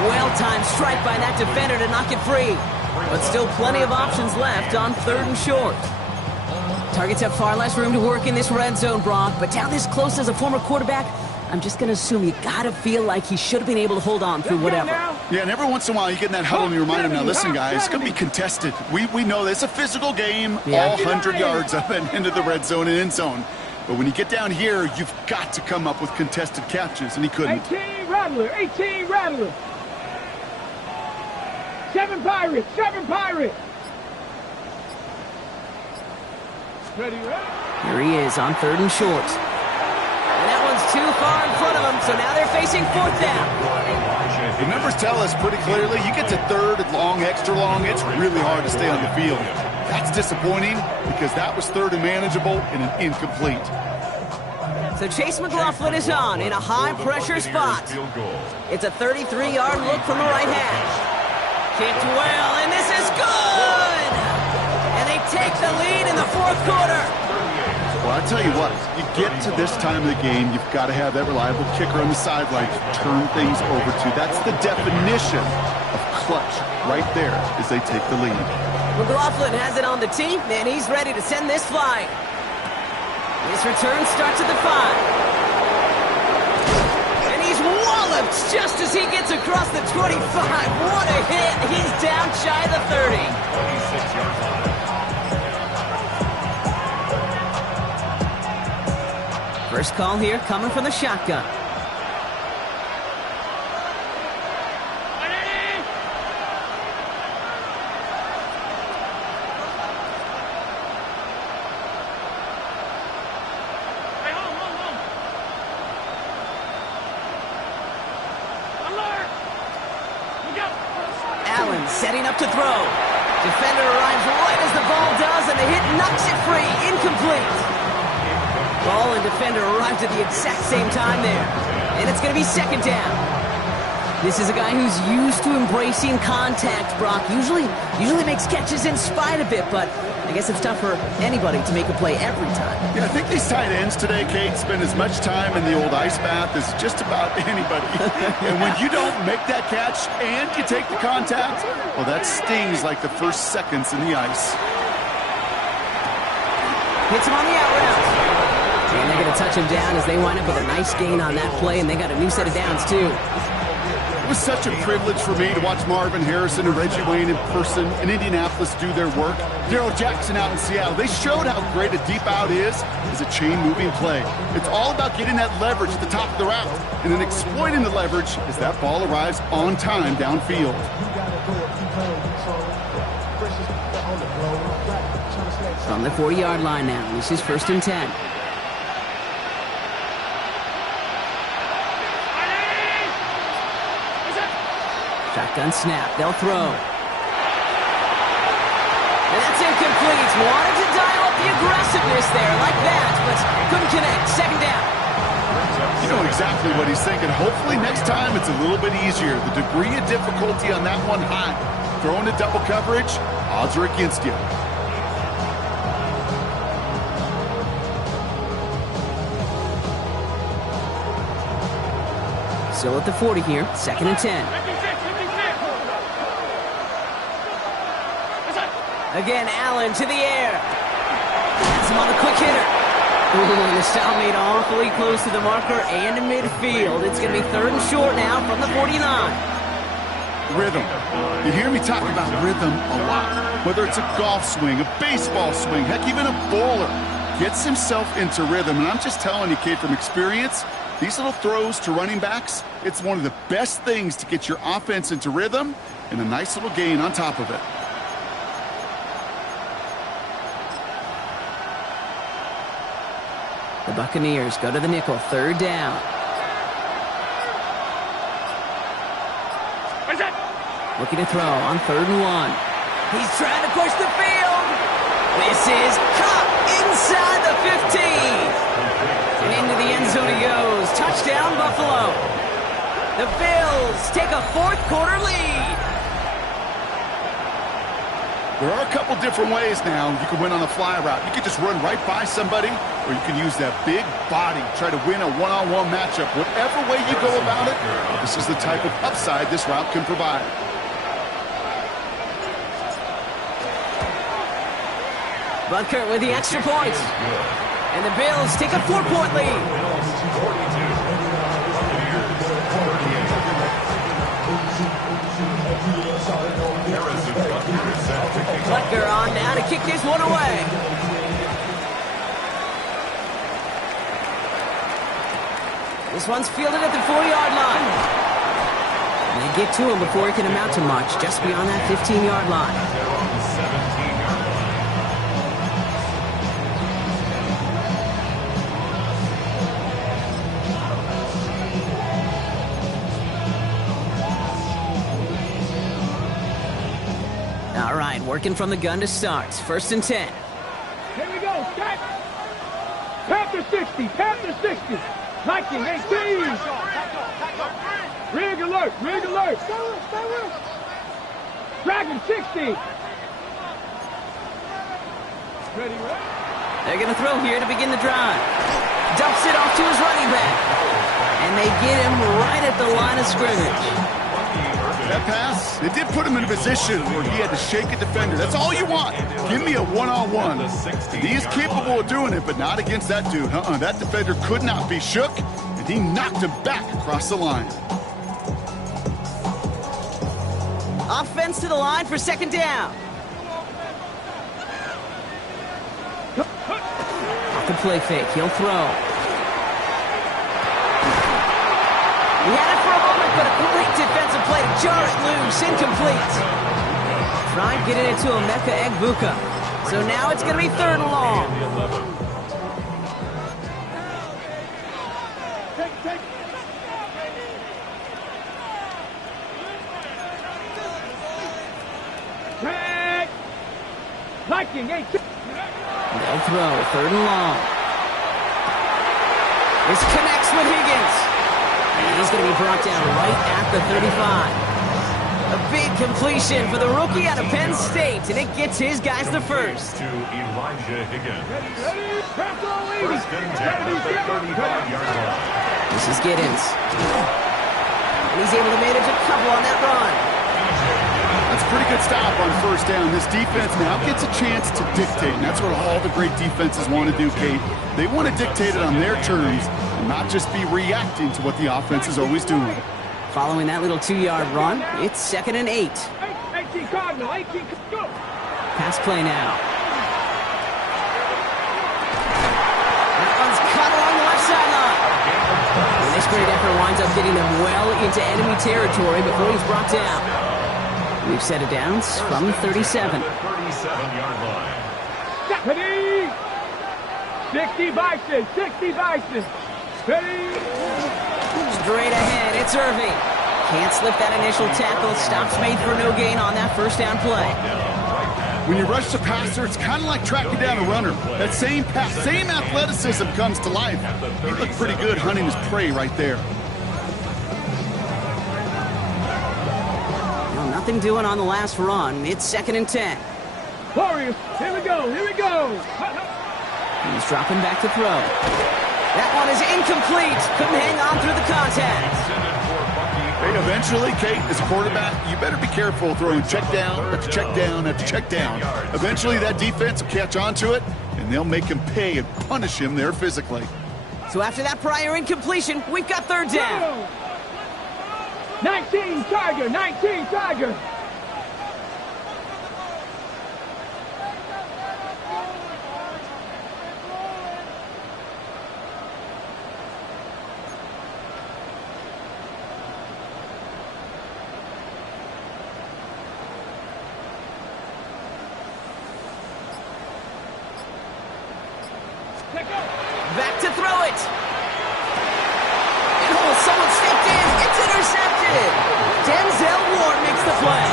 Well-timed strike by that defender to knock it free. But still plenty of options left on 3rd and short. Targets have far less room to work in this red zone, Brock. But down this close as a former quarterback, I'm just going to assume you got to feel like he should have been able to hold on through whatever. Yeah, and every once in a while you get in that huddle and you remind him, now listen guys, it's going to be contested. We know that it's a physical game, all 100 yards up and into the red zone and end zone. But when you get down here, you've got to come up with contested catches, and he couldn't. 18 Rattler, 18 Rattler. 7 Pirates, 7 Pirates. Ready, ready. Here he is on 3rd and short. And that one's too far in front of him, so now they're facing 4th down. The numbers tell us pretty clearly, you get to 3rd and long, extra long, it's really hard to stay on the field. That's disappointing because that was 3rd and manageable and an incomplete. So Chase McLaughlin is on in a high-pressure spot. It's a 33-yard look from the right hash. Kicked well, and this is good! And they take the lead in the 4th quarter. Well, I'll tell you what, you get to this time of the game, you've got to have that reliable kicker on the sideline to turn things over to. That's the definition of clutch right there as they take the lead. McLaughlin has it on the tee, and he's ready to send this flying. This return starts at the 5. And he's walloped just as he gets across the 25. What a hit. He's down shy of the 30. 26-yard line. First call here coming from the shotgun. Allen setting up to throw. Defender arrives right as the ball does, and the hit knocks it free. Incomplete. Ball and defender arrived at the exact same time there. And it's going to be second down. This is a guy who's used to embracing contact, Brock. Usually makes catches in spite of it, but I guess it's tough for anybody to make a play every time. Yeah, I think these tight ends today, Kate, spend as much time in the old ice bath as just about anybody. And when you don't make that catch and you take the contact, well, that stings like the first seconds in the ice. Hits him on the out route. And they're going to touch him down as they wind up with a nice gain on that play, and they got a new set of downs, too. It was such a privilege for me to watch Marvin Harrison and Reggie Wayne in person in Indianapolis do their work. Darryl Jackson out in Seattle. They showed how great a deep out is as a chain-moving play. It's all about getting that leverage at the top of the route and then exploiting the leverage as that ball arrives on time downfield. From the 40-yard line now. This is 1st and 10. Shotgun snap. They'll throw. And that's incomplete. Wanted to dial up the aggressiveness there like that, but couldn't connect. Second down. You know exactly what he's thinking. Hopefully next time it's a little bit easier. The degree of difficulty on that one high. Throwing to double coverage, odds are against you. Still at the 40 here. 2nd and 10. Again, Allen to the air. Has him on the quick hitter. Ooh, and the stop made awfully close to the marker and in midfield. It's going to be 3rd and short now from the 49. Rhythm. You hear me talk about rhythm a lot. Whether it's a golf swing, a baseball swing, heck, even a bowler gets himself into rhythm. And I'm just telling you, kid, from experience, these little throws to running backs, it's one of the best things to get your offense into rhythm and a nice little gain on top of it. The Buccaneers go to the nickel. 3rd down. Looking to throw on 3rd and 1. He's trying to push the field. This is caught inside the 15. And into the end zone he goes. Touchdown, Buffalo. The Bills take a 4th quarter lead. There are a couple different ways now you can win on a fly route. You can just run right by somebody, or you can use that big body, try to win a one-on-one matchup. Whatever way you go about it, this is the type of upside this route can provide. Butker with the extra point. And the Bills take a 4-point lead. Butker on now to kick this one away. This one's fielded at the 40-yard line. And they get to him before he can amount to much, just beyond that 15-yard line. All right, working from the gun to start. 1st and 10. Here we go, set. Panther 60, Panther 60. Viking 18. Rig alert, rig alert. Dragon 60. Ready, ready. They're going to throw here to begin the drive. Dumps it off to his running back. And they get him right at the line of scrimmage. That pass, it did put him in a position where he had to shake a defender. That's all you want. Give me a one-on-one. He is capable of doing it, but not against that dude. That defender could not be shook, and he knocked him back across the line. Offense to the line for 2nd down. Off the play fake, he'll throw. He had it for a moment, but a great defensive play to jar it loose. Incomplete. Trying to get it into Emeka Egbuka. So now it's going to be 3rd and long. Tag. Viking 18. They'll throw. 3rd and long. This connects with Higgins. He's going to be brought down right at the 35. A big completion for the rookie out of Penn State, and it gets his guys the first. To Elijah Higgins. Ready, First and 10 at the 35-yard line. This is Giddens. And he's able to manage a couple on that run. That's a pretty good stop on first down. This defense now gets a chance to dictate, and that's what all the great defenses want to do, Kate. They want to dictate it on their terms and not just be reacting to what the offense is always doing. Following that little 2-yard run, it's 2nd and 8. 18 Cardinal, 18, go. Pass play now. That one's cut along the left sideline. And this great effort winds up getting them well into enemy territory before he's brought down. We've set it down from the 37. 37-yard line. Ready. 60 Bison, 60 Bison. Ready. Straight ahead, it's Irving. Can't slip that initial tackle. Stops made for no gain on that first down play. When you rush the passer, it's kind of like tracking down a runner. That same pass, same athleticism comes to life. He looked pretty good hunting his prey right there. Well, nothing doing on the last run. It's 2nd and 10. Warriors, here we go, here we go. He's dropping back to throw. That one is incomplete. Couldn't hang on through the contact. Hey, eventually, Kate, as a quarterback, you better be careful throwing check down after check down after check down. Eventually, that defense will catch on to it, and they'll make him pay and punish him there physically. So after that prior incompletion, we've got 3rd down. 19 Tiger, 19 Tiger. Back to throw it. And oh, someone stepped in. It's intercepted. Denzel Ward makes the play.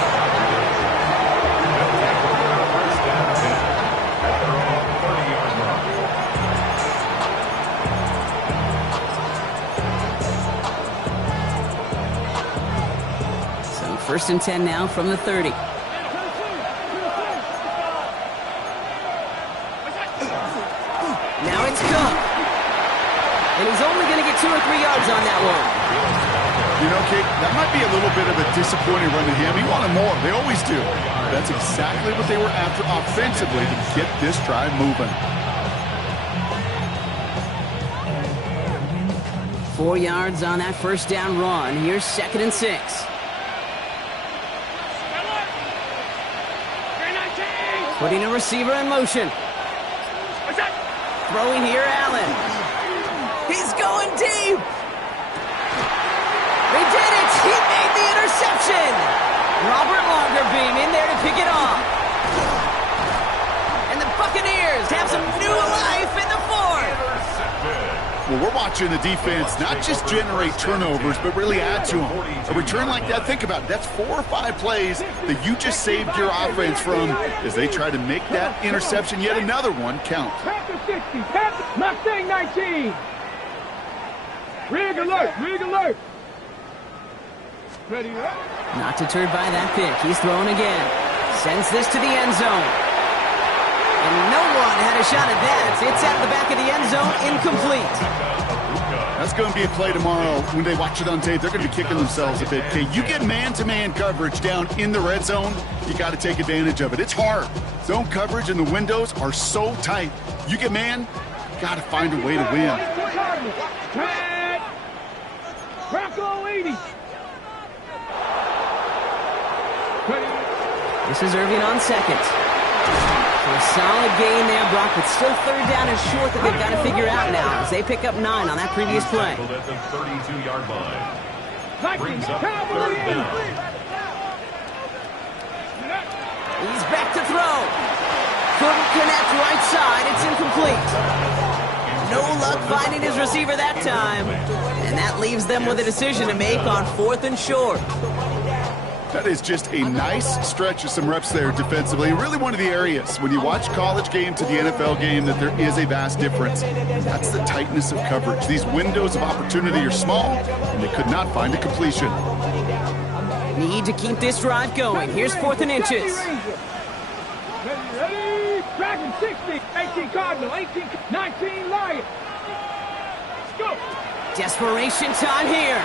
So 1st and 10 now from the 30. Now it's Cook. And he's only going to get 2 or 3 yards on that one. You know, Kate, that might be a little bit of a disappointing run to him. He wanted more. They always do. That's exactly what they were after offensively to get this drive moving. 4 yards on that first down run. Here's 2nd and 6. Putting a receiver in motion. Throwing here, Allen. He's going deep. They did it. He made the interception. Robert Longerbeam in there to pick it off. And the Buccaneers have some new life in the 4th. Well, we're watching the defense not just generate turnovers, but really add to them. A return like that, think about it. That's 4 or 5 plays that you just saved your offense from as they try to make that interception, yet another one, count. Panther 60, Panther, Mustang 19. Rig alert, rig alert. Ready, Not deterred by that pick. He's throwing again. Sends this to the end zone. And no one had a shot at that. It's out of the back of the end zone, incomplete. That's going to be a play tomorrow. When they watch it on tape, they're going to be kicking themselves a bit. Okay, you get man-to-man coverage down in the red zone, you got to take advantage of it. It's hard. Zone coverage and the windows are so tight. You get man, got to find a way to win. Bronco 80. This is Irving on 2nd. So a solid gain there, Brock, but still 3rd down and short that they've got to figure out now as they pick up 9 on that previous play. At the 32-yard line. Brings up 3rd down. He's back to throw. Couldn't connect right side. It's incomplete. No luck finding his receiver that time. And that leaves them with a decision to make on 4th and short. That is just a nice stretch of some reps there defensively. Really one of the areas when you watch college game to the NFL game that there is a vast difference. That's the tightness of coverage. These windows of opportunity are small, and they could not find a completion. Need to keep this drive going. Here's 4th and inches. Ready? Dragon 60. 18 Cardinal. 18. 19 Lion. Let's go. Desperation time here.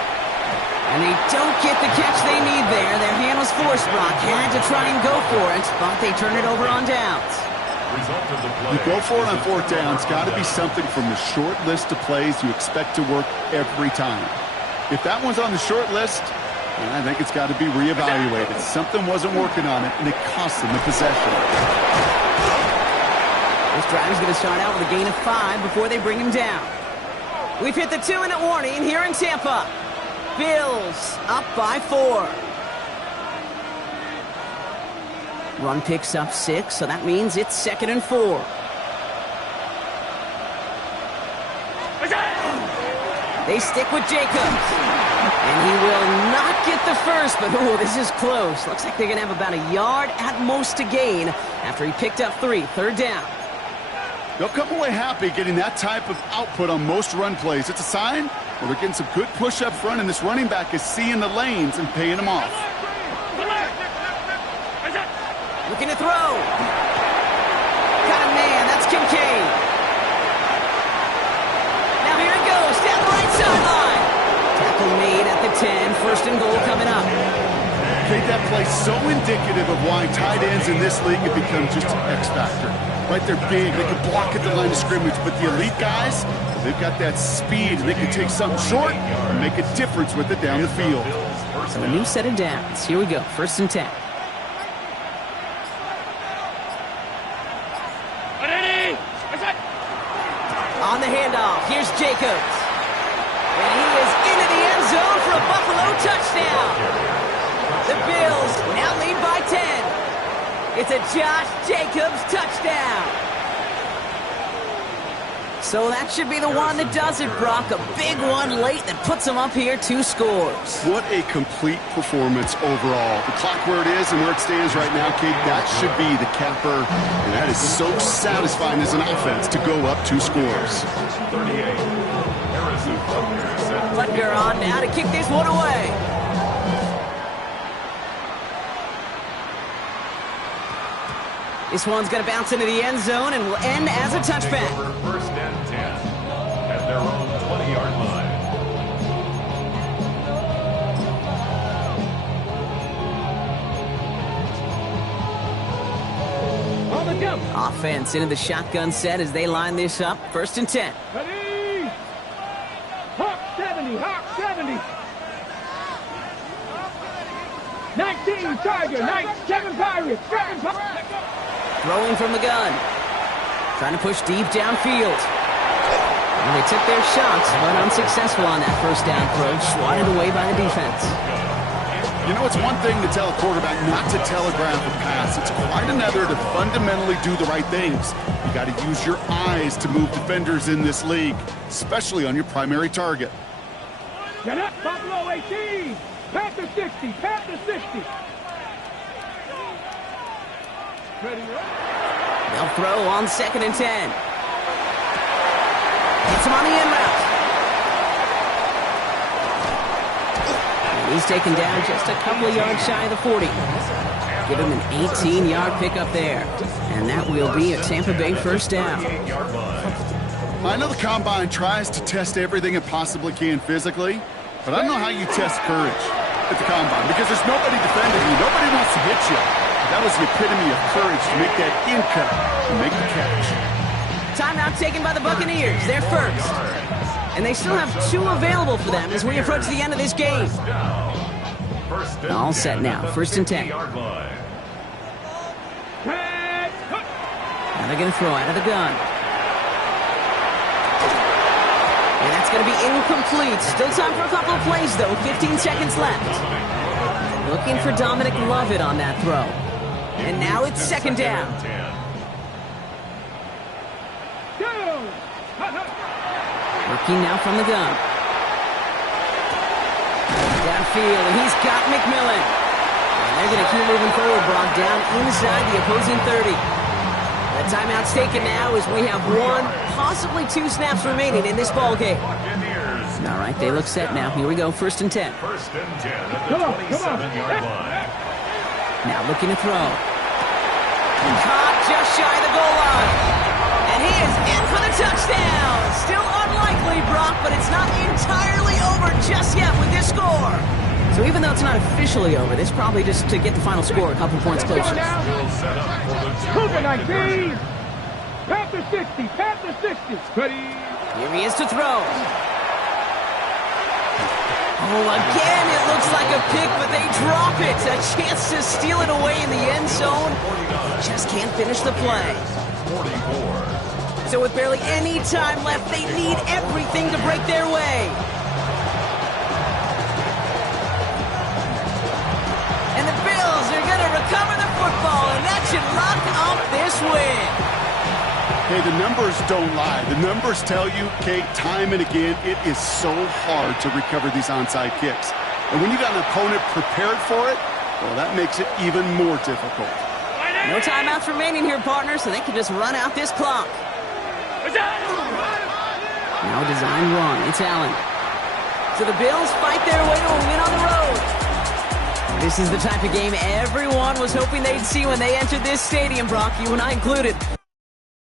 And they don't get the catch they need there. Their hand was forced, Brock. Had to try and go for it, but they turn it over on downs. You go for it on 4th down. It's got to be something from the short list of plays you expect to work every time. If that one's on the short list, I think it's got to be reevaluated. Something wasn't working on it, and it cost them the possession. This drive is going to start out with a gain of 5 before they bring him down. We've hit the 2-minute warning here in Tampa. Bills up by 4. Run picks up 6, so that means it's 2nd and 4. They stick with Jacobs. And he will not get the first, but ooh, this is close. Looks like they're going to have about a yard at most to gain after he picked up 3. 3rd down. They'll come away happy getting that type of output on most run plays. It's a sign where they're getting some good push up front, and this running back is seeing the lanes and paying them off. Looking to throw. Got a man. That's Kincaid. Now here it goes down the right sideline. Tackle made at the 10. 1st and goal coming up. Made that play so indicative of why tight ends in this league have become just an X factor. Right, they're big, they can block at the line of scrimmage, but the elite guys, they've got that speed, and they can take something short and make a difference with it down the field. So a new set of downs. Here we go, 1st and 10. On the handoff, here's Jacobs. And he is into the end zone for a Buffalo touchdown. The Bills now lead by 10. It's a Josh Jacobs touchdown. So that should be the one that does it, Brock. A big one late that puts them up here 2 scores. What a complete performance overall. The clock where it is and where it stands right now, Kate, that should be the capper. And that is so satisfying as an offense to go up 2 scores. 38. Butker on now to kick this one away. This one's going to bounce into the end zone and will end as a touchback. 1st and 10 at their own 20-yard line. On the jump. Offense into the shotgun set as they line this up. 1st and 10. Ready? Hawk 70, Hawk 70. 19 Tiger, 7 Pirates, 7 Pirates. Throwing from the gun. Trying to push deep downfield. And they took their shots, but unsuccessful on that 1st down throw. Swatted away by the defense. You know, it's one thing to tell a quarterback not to telegraph a pass. It's quite another to fundamentally do the right things. You got to use your eyes to move defenders in this league, especially on your primary target. Get up, Buffalo 18. Panther 60, Panther 60. Ready, They'll throw on 2nd and 10. Gets him on the in route. And he's taken down just a couple of yards shy of the 40. Give him an 18-yard pickup there. And that will be a Tampa Bay 1st down. I know the Combine tries to test everything it possibly can physically, but I don't know how you test courage at the Combine because there's nobody defending you. Nobody wants to hit you. That was the epitome of courage to make that in cut and make the catch. Timeout taken by the Buccaneers. They're 1st. And they still have 2 available for them as we approach the end of this game. All set now. 1st and 10. Now they're going to throw out of the gun. And that's going to be incomplete. Still time for a couple of plays, though. 15 seconds left. Looking for Dominic Lovett on that throw. And now it's 2nd down. Working now from the gun. Downfield, and he's got McMillan. They're going to keep moving forward, Brock, down inside the opposing 30. The timeout's taken now as we have 1, possibly 2 snaps remaining in this ball game. All right, they look set now. Here we go, 1st and 10. 1st and 10 at the 27-yard line. Now looking to throw. Caught just shy of the goal line. And he is in for the touchdown. Still unlikely, Brock, but it's not entirely over just yet with this score. So even though it's not officially over, this probably just to get the final score a couple points closer. Cooper 19. Panther 60. Panther 60. Ready. Here he is to throw. Oh, again, it looks like a pick, but they drop it. A chance to steal it away in the end zone. Just can't finish the play. 44. So with barely any time left, they need everything to break their way. And the Bills are going to recover the football, and that should lock up this win. Hey, the numbers don't lie. The numbers tell you, Kate, time and again, it is so hard to recover these onside kicks. And when you got an opponent prepared for it, well, that makes it even more difficult. No timeouts remaining here, partner, so they can just run out this clock. Now a design run. It's Allen. So the Bills fight their way to a win on the road. This is the type of game everyone was hoping they'd see when they entered this stadium, Brock, you and I included.